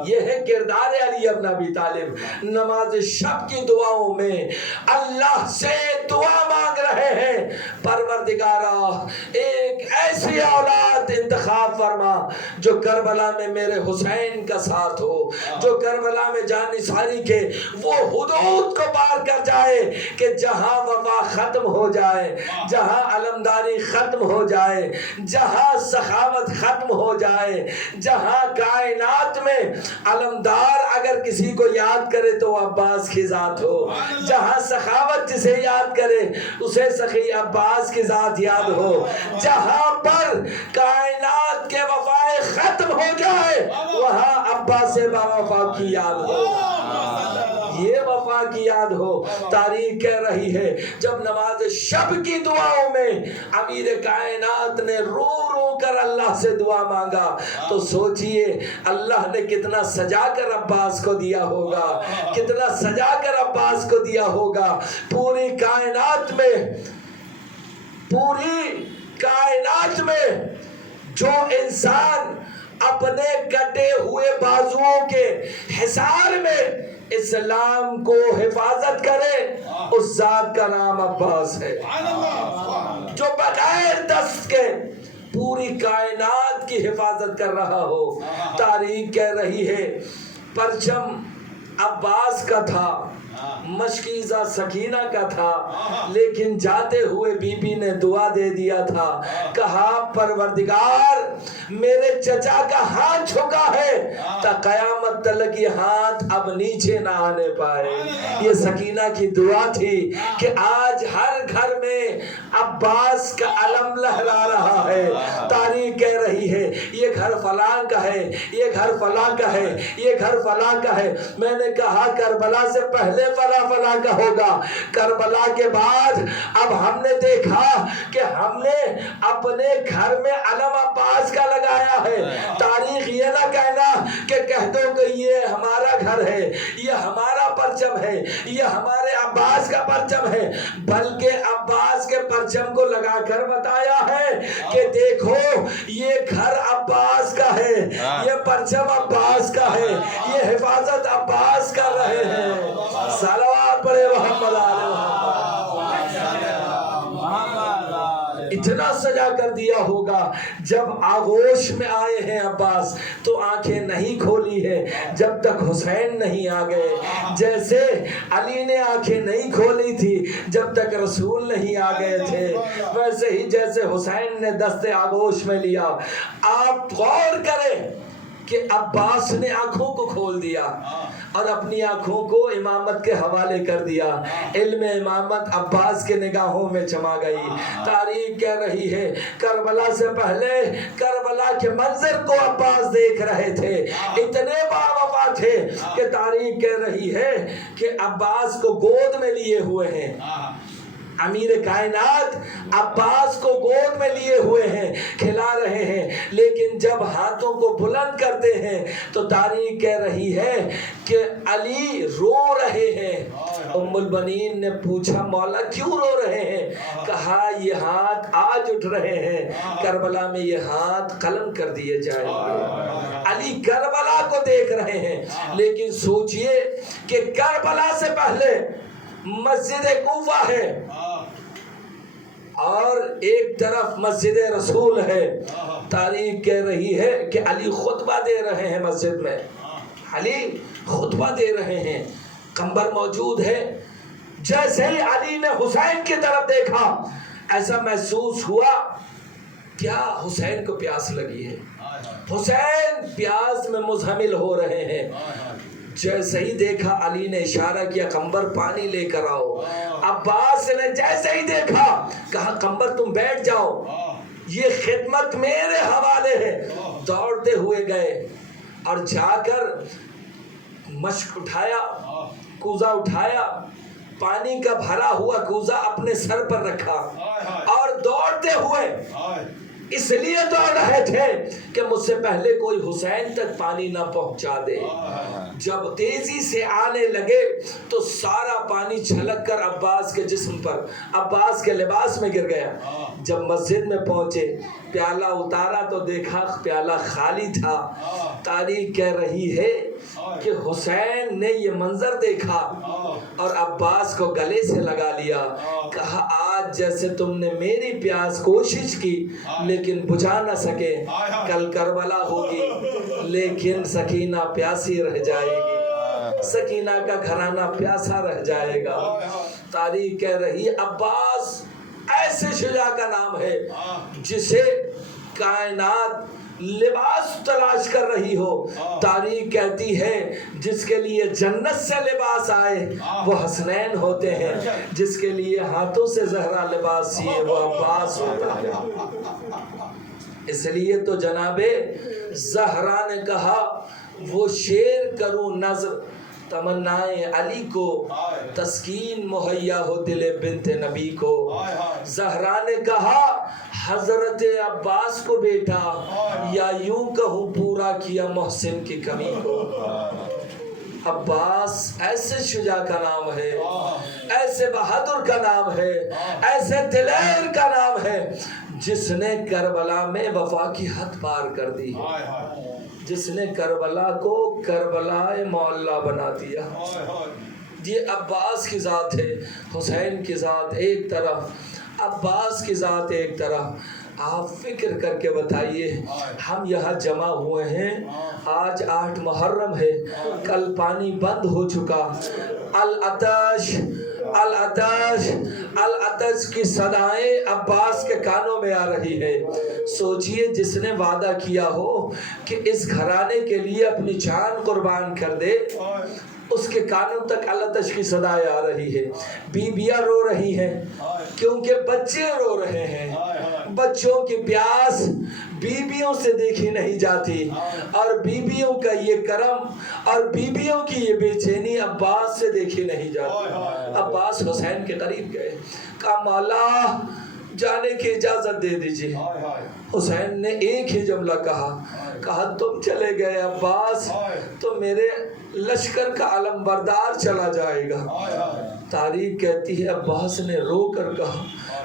यह है किरदार अली इब्न अबी तालिब। नमाज शब की दुआओं में अल्लाह से दुआ मांग रहे हैं, परवरदिगारा एक ऐसी औलाद इंतखाब फरमा जो करबला में मेरे हुसैन का साथ हो, जो करबला में जानिसारी के वो हुदूद को पार कर जाए कि जहां वफा खत्म हो जाए, जहां अलमदारी खत्म हो जाए, जहां सखावत खत्म हो जाए, जहां कायनात में अलमदार अगर किसी को याद करे तो अब्बास की जात हो, जहां सखावत जिसे याद करे उसे सखी अब्बास की जात याद हो, जहां पर कायनात के वफाए खत्म हो जाए वहां अब्बास से बावफा की याद हो। ये वफा फातिमा की याद हो। तारीख कह रही है जब नमाज शब की दुआओं में अमीर कायनात ने रो रो कर अल्लाह से दुआ मांगा, तो सोचिए अल्लाह ने कितना सजा कर अब्बास को दिया होगा, कितना सजा कर अब्बास को दिया होगा। पूरी कायनात में जो इंसान अपने कटे हुए बाजुओं के हिसार में इस्लाम को हिफाजत करे, उस जात का नाम अब्बास है। जो बगैर दस्त के पूरी कायनात की हिफाजत कर रहा हो। तारीख कह रही है परचम अब्बास का था, मशकीज़ा सकीना का था, लेकिन जाते हुए बीबी ने दुआ दे दिया था, कहा परवरदिगार मेरे चचा का हाथ झुका है ता कयामत तक ये हाथ अब नीचे ना आने पाए। ये सकीना की दुआ थी कि आज हर घर में अब्बास का अलम लहरा रहा है। तारीख कह रही है ये घर फलां का है, ये घर फलां का है, ये घर फलां का है। मैंने कहा करबला से पहले फला का होगा, करबला के बाद अब हमने देखा कि हमने अपने घर में अलम अब्बास का लगाया है। तारीख ये ना कहना कि कह दो कि ये हमारा घर है, ये हमारा परचम है, ये हमारे अब्बास का परचम है, बल्कि अब्बास के परचम को लगाकर बताया है कि देखो ये घर अब्बास का है, ये परचम अब्बास का है, ये हिफाजत अब्बास कर रहे हैं। सलावत पढ़े मोहम्मद आले मोहम्मद। इतना सजा कर दिया होगा। जब आगोश में आए हैं अब्बास तो आंखें नहीं खोली है जब तक हुसैन नहीं आ गए। जैसे अली ने आंखें नहीं खोली थी जब तक रसूल नहीं आ गए थे, वैसे ही जैसे हुसैन ने दस्ते आगोश में लिया। आप गौर करें कि अब्बास ने आंखों को खोल दिया और अपनी आंखों को इमामत के हवाले कर दिया। इल्म इमामत अब्बास के निगाहों में चमा गई। तारीख कह रही है करबला से पहले करबला के मंजर को अब्बास देख रहे थे, इतने बावफा थे कि तारीख कह रही है कि अब्बास को गोद में लिए हुए हैं। अमीर कायनात अब्बास को गोद में लिए हुए हैं, खिला रहे हैं, लेकिन जब हाथों को बुलंद करते हैं तो तारीख कह रही है कि अली रो रहे हैं। उम्मुल बनीन ने पूछा मौला क्यों रो रहे हैं? कहा ये हाथ आज उठ रहे हैं, करबला में ये हाथ कलम कर दिए जाएंगे। अली करबला को देख रहे हैं, लेकिन सोचिए कि करबला से पहले मस्जिद कूफा है और एक तरफ मस्जिद रसूल है। तारीख कह रही है कि अली खुतबा दे रहे हैं मस्जिद में, अली खुतबा दे रहे हैं, कंबर मौजूद है। जैसे ही अली ने हुसैन की तरफ देखा ऐसा महसूस हुआ क्या हुसैन को प्यास लगी है, हुसैन प्यास में मुज़हमिल हो रहे हैं। जैसे ही देखा अली ने इशारा किया कंबर पानी लेकर आओ। अब्बास ने जैसे ही देखा कहा कंबर तुम बैठ जाओ, ये खिदमत मेरे हवाले है। दौड़ते हुए गए और जाकर मशक उठाया, कूजा उठाया, पानी का भरा हुआ कूजा अपने सर पर रखा और दौड़ते हुए इसलिए दौड़ रहे थे कि मुझसे पहले कोई हुसैन तक पानी ना पहुंचा दे। जब तेजी से आने लगे तो सारा पानी छलक कर अब्बास के जिस्म पर, अब्बास के लिबास में गिर गया। जब मस्जिद में पहुंचे प्याला उतारा तो देखा प्याला खाली था। तारीख कह रही है कि हुसैन ने ये मंजर देखा और अब्बास को गले से लगा लिया। कहा आज जैसे तुमने मेरी प्यास कोशिश की लेकिन बुझा न सके, कल करबला होगी लेकिन सकीना प्यासी रह जाएगी, सकीना का घराना प्यासा रह जाएगा। तारीख कह रही अब्बास ऐसे शुजा का नाम है जिसे कायनात लिबास तलाश कर रही हो। तारीख कहती है जिसके लिए जन्नत से लिबास आए वो हसनैन होते हैं, जिसके लिए हाथों से जहरा लिबास सिए वो अब्बास होता है। इसलिए तो जनाबे जहरा ने कहा वो शेर करूं नज़र तमन्नाएं अली को, तस्कीन मुहैया हो दिले बिन्ते नबी को। ज़हरा ने कहा हजरत अब्बास को बेटा, या यूं कहूँ पूरा किया मोहसिन की कमी को। अब्बास ऐसे शुजा का नाम है, ऐसे बहादुर का नाम है, ऐसे दिलेर का नाम है, जिसने करबला में वफा की हद पार कर दी, जिसने करबला को करबलाए मौला बना दिया। ये अब्बास की ज़ात है, हुसैन की ज़ात एक तरफ, अब्बास की ज़ात एक तरफ। आप फिक्र करके बताइए, हम यहाँ जमा हुए हैं, आज 8 मुहर्रम है, कल पानी बंद हो चुका। अल अतश अल अतश अल अतश की सदाएं अब्बास के कानों में आ रही है। सोचिए, जिसने वादा किया हो कि इस घराने के लिए अपनी जान कुर्बान कर दे, उसके कानों तक अल अतश की सदाएं आ रही है। बीबियां रो रही हैं क्योंकि बच्चे रो रहे हैं। बच्चों की प्यास बीबियों से देखी नहीं जाती, और बीबियों का ये करम और बीबियों की ये बेचैनी अब्बास से देखी नहीं जाती। अब्बास हुसैन के करीब गए, कहा मौला जाने की इजाजत दे दीजिए। हुसैन ने एक ही जुमला कहा तुम चले गए अब्बास तो मेरे लश्कर का अलमबरदार चला जाएगा। तारीख कहती है अब्बास ने रो कर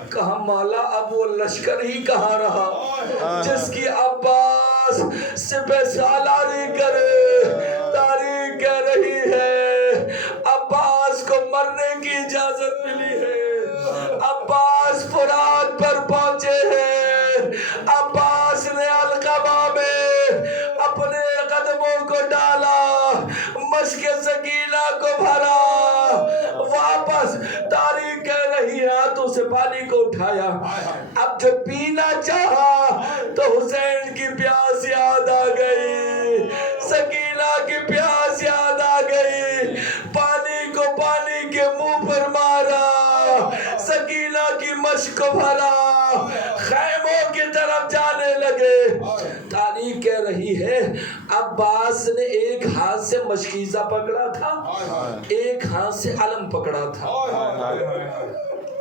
कहा मौला अब वो लश्कर ही कहाँ रहा जिसकी अब्बास सिपह सालारी करे। तारीख कह रही है अब्बास को मरने की इजाजत मिली है। अब्बास फुरात पर पहुंचे हैं। अब्बास ने अलकमा में अपने कदमों को डाला, मश्क सकीना को भरा, वापस तारीख कह रही है हाथों से पानी को उठाया। अब जब पीना चाहा तो हुसैन की प्यास याद आ गई, सकीना की प्यास याद आ गई। पानी को पानी के मुंह पर मारा, सकीना की मश्क को भरा, खैमों की तरफ जाने लगे। तारीख कह रही है अब्बास ने एक हाथ से मशकीज़ा पकड़ा था, एक हाथ से अलम पकड़ा था।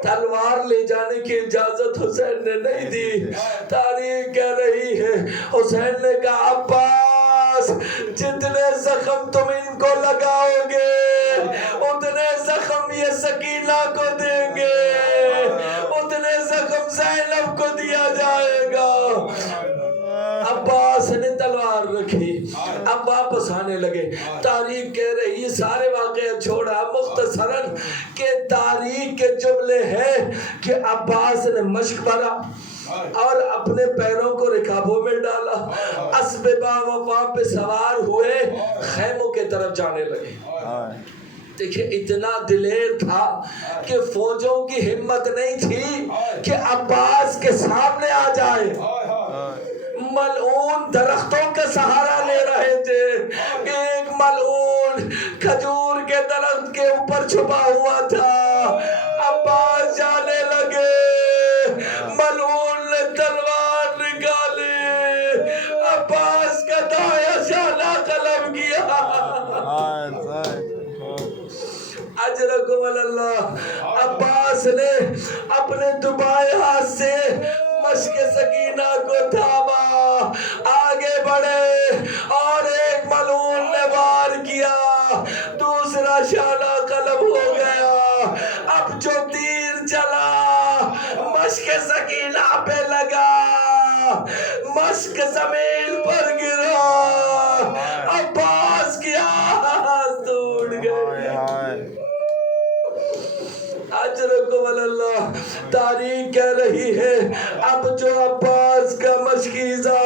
तलवार ले जाने की इजाजत हुसैन ने नहीं दी। तारीख कह रही है हुसैन ने कहा अब्बास जितने जख्म तुम इनको लगाओगे उतने जख्म ये सकीना को देंगे, उतने जख्म ज़ैनब को दिया जाएगा। अब्बास ने तलवार रखी, अब वापस आने लगे। तारीख कह रही है सारे वाक़े छोड़ा, मुख्तसरन के तारीख के जुमले हैं कि अब्बास ने मश्क भरा और अपने पैरों को रिकाबों में डाला, अस्बे बावफा पे सवार हुए, खैमों के तरफ जाने लगे। देखिए इतना दिलेर था कि फौजों की हिम्मत नहीं थी कि अब्बास के सामने आ जाए। मलऊन दरख्तों का सहारा ले रहे थे। एक मलऊन खजूर के दरख्त के ऊपर छुपा हुआ था। अब्बास जाने लगे, मलऊन ने तलवार निकाली, अब्बास का दाया शाला कलम किया। अजरकुमुल्लाह। अब्बास ने अपने दुबाए हाथ से मश्क सकीना को थामा, आगे बढ़े और एक मलून ने वार किया, दूसरा शाला कलम हो गया। अब जो तीर चला मश्क सकीना पे लगा, मश्क जमीन पर गिरा, अब्बास की आवाज़ टूट गई। अजरकुमुल्लाह। तारीख कह रही है अब जो अब्बास का मशकीज़ा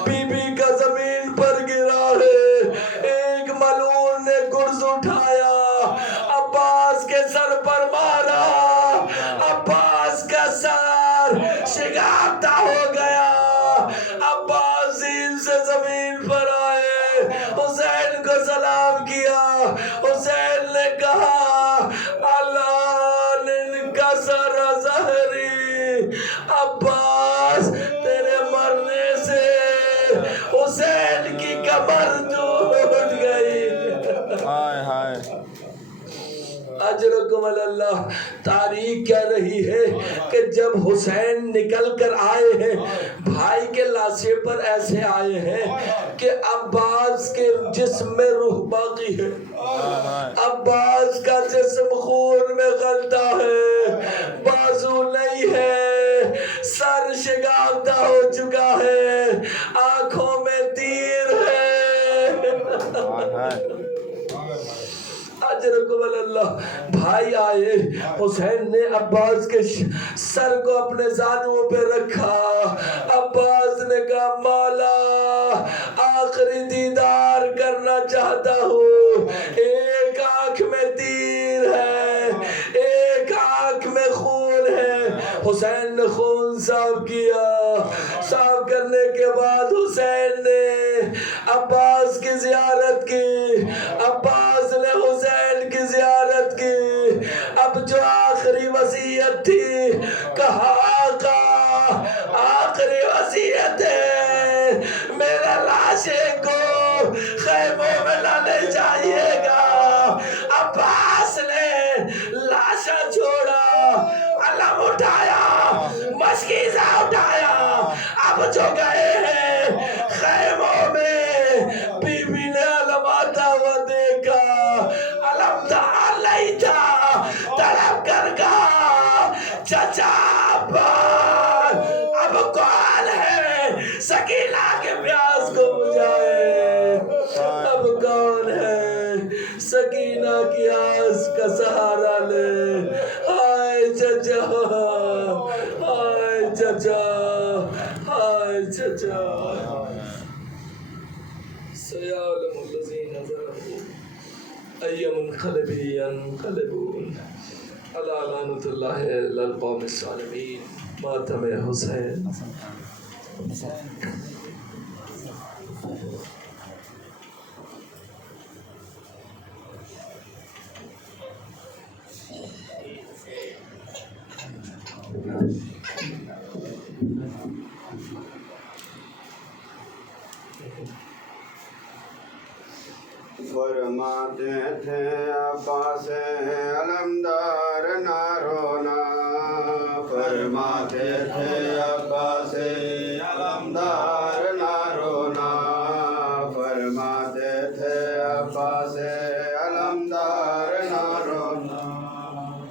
बीबी का जमीन पर गिरा है, एक मलून ने गुर्ज उठाया, अब्बास के सर पर मारा, अब्बास का सर शिगाफ्ता हो गया। अब्बास जीन से जमीन पर आए, हुसैन को सलाम किया। हुसैन ने कहा अब्बास तेरे मरने से हुसैन की कमर टूट गई। अजरकुम अल्लाह। तारीख कह रही है कि जब हुसैन निकल कर आए हैं, भाई के लाशे पर ऐसे आए हैं कि अब्बास के जिस्म में रूह बाकी है, अब्बास का जिस्म खून में गलता है, बाजू नहीं है, सर शिगावता हो चुका है, आंखों में तीर है। अल्लाह। भाई आए, हुसैन ने अब्बास के सर को अपने जानुओं पे रखा। अब्बास ने कहा मौला आखिरी दीदार करना चाहता हूँ, एक आंख में तीर है, एक आंख में खून है। हुसैन ने खून साफ किया, साफ करने के बाद हुसैन ने अब्बास की जियारत की, अब्बास ने हुसैन की जियारत की। अब जो आखिरी वसीयत थी, कहा आका आखिरी वसीयत है, मेरे लाशे को खैमों में लाने जाइएगा। अब्बास ने लाशा छोड़ा, अलम उठाया, मस्कीज़ा उठाया। अब जो गए हैं खैमों में, बीबी ने अलम आता हुआ देखा, अलम नहीं था, तड़प कर कहा चाचा अब्बास अब कौन है सकीना के प्यास को बुझाए, अब कौन है सकीना की आस का सहारा ले। हाय चाचा, हाय चाचा, हाय चाचा। मातम हुसैन। फरमाते थे अब्बास अलमदार ना रोना, फरमाते थे अब्बास अलमदार ना रोना, फरमाते थे अब्बास अलमदार ना रोना।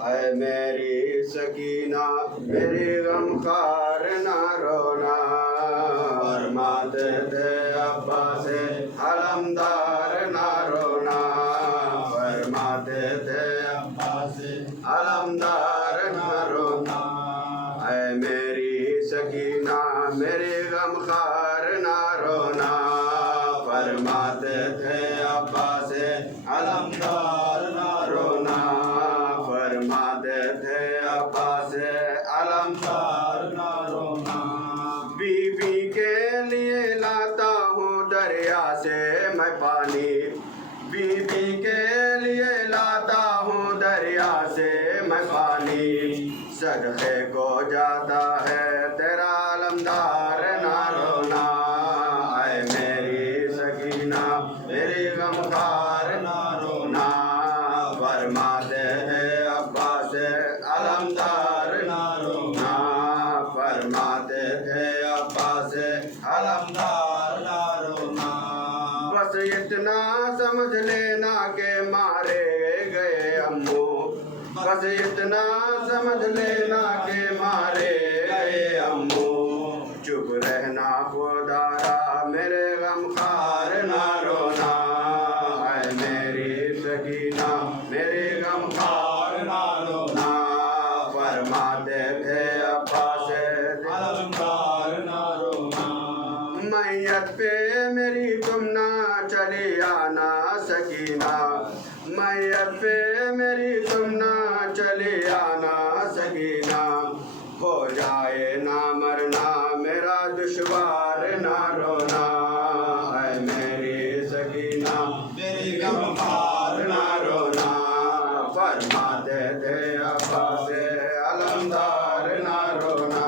ऐ मेरी सकीना मेरी गमखार ना रोना, फरमाते थे अब्बास अलमदार ना रोना, फरमाते थे अब्बास अलमदार ना रोना। ऐ मेरी सकीना मेरी गमखार ना रोना, फरमाते थे अब्बास अलमदार ना रोना, फरमाते थे अब्बास अलमदार ना रोना। बीबी के लिए लाता हूँ दरिया से मैं पानी, बीबी के लिए लाता हूँ दरिया से मैं पानी। सदक़े को जाता है तेरा अलमदार ना रोना, ऐ मेरी सकीना मेरी गमखार ना रोना, फरमाते हैं अब्बास अलमदार ना रोना, फरमाते थे अब्बास अलमदार ना रोना। बस इतना समझ लेना के मारे गए अम्मू, बस इतना समझ लेना के मारे गए अम्मू। चुप रहना खुदारा मेरे गमखार ना रोना, ऐ मेरी सकीना मेरे गमखार ना रोना, फरमाते थे अब्बास अलमदार ना रोना। मैयत पे मेरी तुम ना चली आना सकीना, मैयत पे मेरी तुम ना चली आना सकीना। हो जाए ना मरना मेरा दुश्वार ना रोना, ऐ मेरी सकीना मेरी गमखार ना रोना, फरमाते थे अब्बास अलमदार ना रोना।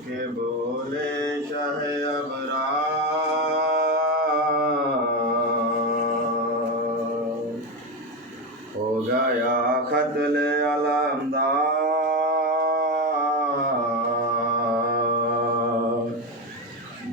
के बोले शाह अबरार खतल अलमदार।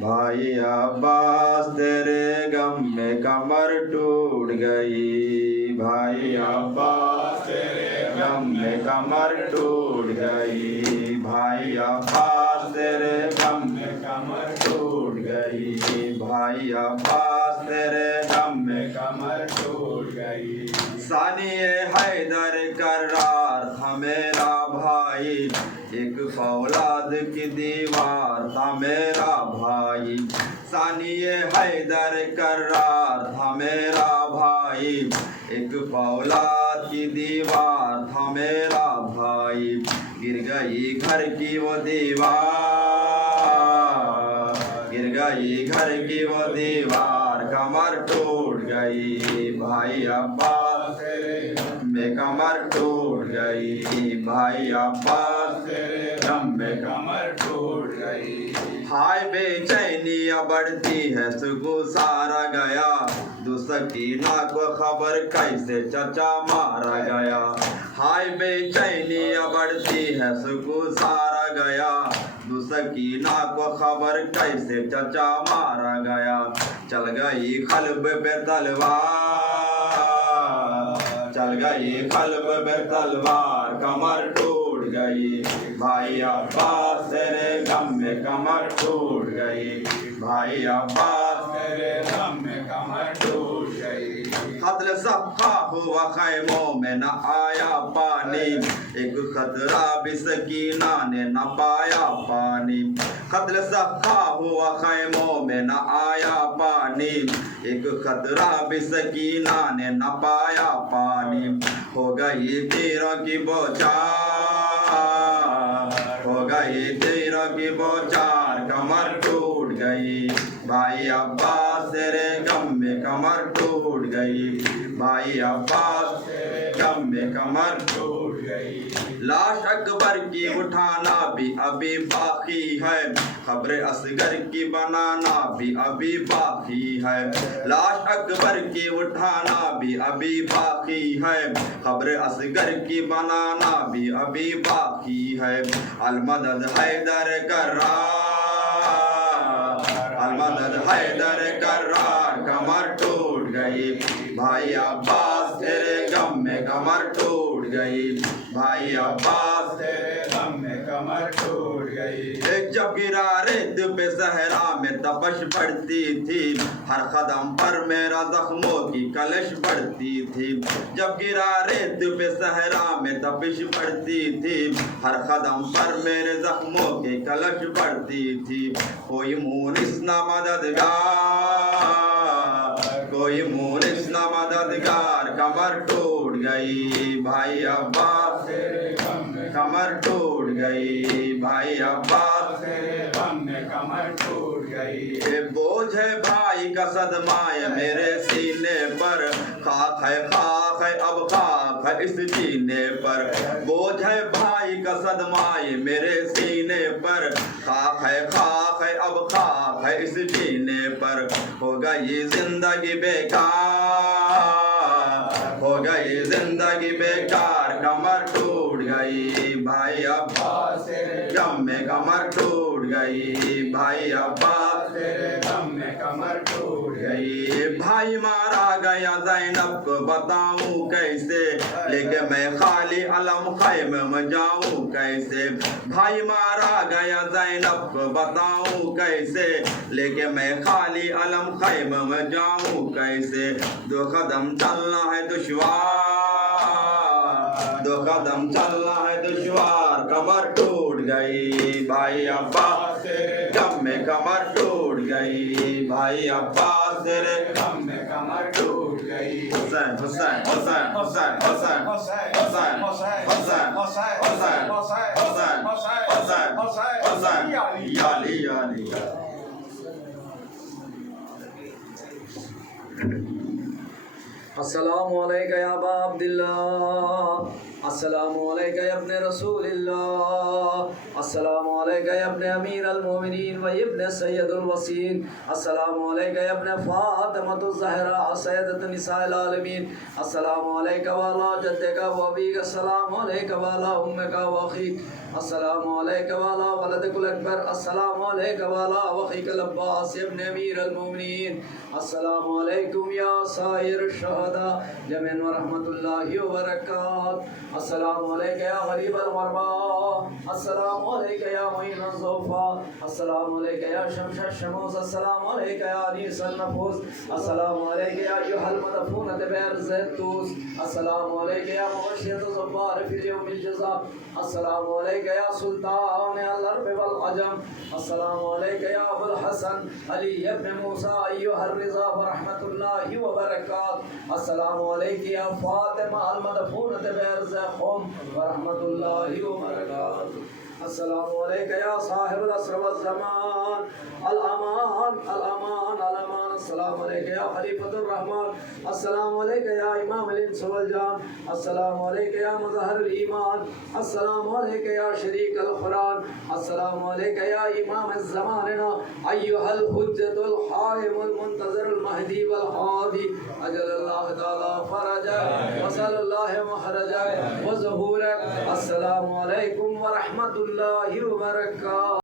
भाई अब्बास तेरे गम में कमर टूट गई। भाई अब्बास तेरे गम में कमर टूट गई। भाई अब्बास तेरे गम में कमर टूट गई। भाई अब्बास तेरे गम में कमर टूट गई। सानिए हैदर करार था मेरा भाई, एक फौलाद की दीवार था मेरा भाई। सानिए हैदर करार था मेरा भाई, एक फौलाद की दीवार था मेरा भाई। गिर गई घर की वो दीवार, गिर गई घर की वो दीवार, कमर टूट गई। भाई अब्बास तेरे में कमर टूट गई। भाई अब्बास तेरे गम में कमर टूट गई। हाय बेचैनी बढ़ती है सुगु सारा गया, दुसकीना को खबर कैसे चचा मारा गया। हाय बेचैनी बढ़ती है सुगु सारा गया, दुसकीना को खबर कैसे चचा मारा गया। चल गई खलब पे तलवार, चल गई खलब पे तलवार, कमर टूट गई। भाई अब्बास तेरे गम में कमर टूट गई। भाई अब्बास तेरे गम में कमर टूट गई। कत्ल सबका हुआ खैमों में न आया पानी, एक खतरा भी सकीना ने न पाया पानी। कत्ल सबका हुआ खैमों में न आया पानी, एक खतरा भी सकीना ने न पाया पानी। हो गई तीरों की बौछार, हो गई तीरों की बौछार, कमर टूट गई। भाई अब्बास तेरे गम में कमर टूट गई। भाई अब्बास तेरे गम में कमर टूट गई। लाश अकबर की उठाना भी अभी बाकी है, खबर असगर की बनाना भी अभी बाकी है। लाश अकबर की उठाना भी अभी बाकी है, खबर असगर की बनाना भी अभी बाकी है। अलमदद हैदर करार, अलमदद हैदर करार, कमर टूट गई। भाई अब्बास तेरे गम में कमर टूट गई। भाई अब्बास तेरे गम में कमर टूट गई। जब गिरा रेत पे सहरा में तपश बढ़ती थी, हर कदम पर मेरा जख्मों की कलश बढ़ती थी। जब गिरा रेत पे सहरा में तपश बढ़ती थी, हर कदम पर मेरे जख्मों की कलश बढ़ती थी। कोई मुनिस न मददगार, कोई मुनिस न मददगार, कमर टूट गई। भाई अब्बास तेरे गम में कमर टूट गई। भाई अब्बास तेरे गम में कमर टूट गई। ये बोझ है भाई का सदमाए मेरे सीने पर, खाक है अब खाक है इस जीने पर। बोझ है भाई का सदमाए मेरे सीने पर, खाक है अब खाक है इस जीने पर। हो गई जिंदगी बेकार, हो गई जिंदगी बेकार, कमर टूट गई। भाई अब्बास तेरे गम में कमर टूट गई। भाई अब्बास तेरे गम में कमर टूट गई। भाई मारा गया ज़ैनब को बताऊं कैसे, लेके मैं खाली अलम खैमे में जाऊं कैसे। भाई मारा गया ज़ैनब को बताऊं कैसे, लेके मैं खाली अलम खैमे में जाऊं कैसे। दो कदम चलना है दुश्वार, दो कदम चलना है दुश्वार, कमर टूट गई। भाई अब्बास तेरे गम में कमर टूट गई। भाई अब्बास तेरे गम में कमर टूट गई। हुसैन हुसैन हुसैन हुसैन हुसैन हुसैन हुसैन हुसैन हुसैन हुसैन हुसैन हुसैन हुसैन याली याली। अस्सलामु अलैका या अबा अब्दुल्लाह। अस्सलामु अलैका या इब्ने रसूलिल्लाह, अस्सलामु अलैका या इब्ने अमीरुल मोमिनीन व इब्ने सय्यदुल वसीन, अस्सलामु अलैका या इब्ने फातिमतुज़ ज़हरा सय्यदतुन निसाइल आलमीन, अस्सलामु अलैका व अला जद्दिका व अबीका, अस्सलामु अलैका व अला उम्मिका व अखीक, अस्सलामु अलैका व अला वलदिकुल अकबर, अस्सलामु अलैका व अला अखीकल अब्बास इब्ने अमीरुल मोमिनीन, अस्सलामु अलैकुम या साइरुश शुहदा जमीअन व रहमतुल्लाहि व बरकात, अस्सलामु अलैका या गरीबल गरबा, अस्सलामु अलैका या मुईनुज़ ज़ुफ़ा, अस्सलामु अलैका या शमशश शमूस, अस्सलामु अलैका या अनीसल नफूस, अस्सलामु अलैका या अय्युहल मदफूनत बिअर्ज़तूस, अस्सलामु अलैका या मुबश्शिरतु ज़ुफ़ार फ़िल यौमिल जज़ा, अस्सलामु अलैका या सुल्तान अल अरब वल अजम, अस्सलामु अलैका या अबुल हसन अली इब्न मूसा अय्युहर रिज़ा व रहमतुल्लाहि व बरकात, अस्सलामु अलैका या फातिमा अल मदफूनत बिअर्ज़क़ुम व रहमतुल्लाहि व बरकात, अस्सलामु अलैका या साहिबुल असर वज़ ज़मान अल अमान अल अमान अल अमान, अस्सलामु अलैका या खलीफतुर रहमान, अस्सलामु अलैका या इमाम अल इंस वल जान, अस्सलामु अलैका या मुज़हरिल ईमान, अस्सलामु अलैका या शरीक अल कुरान, अस्सलामु अलैका या इमाम ज़मानिना अय्युहल हुज्जतुल क़ाइमुल मुंतज़िरुल महदी वल हादी अजलल्लाहु तआला फरजा व सल्लल्लाहु महरजा व ज़ुहूरा, अस्सलामु अलैकुम व रहमतुल्लाहि व बरकात।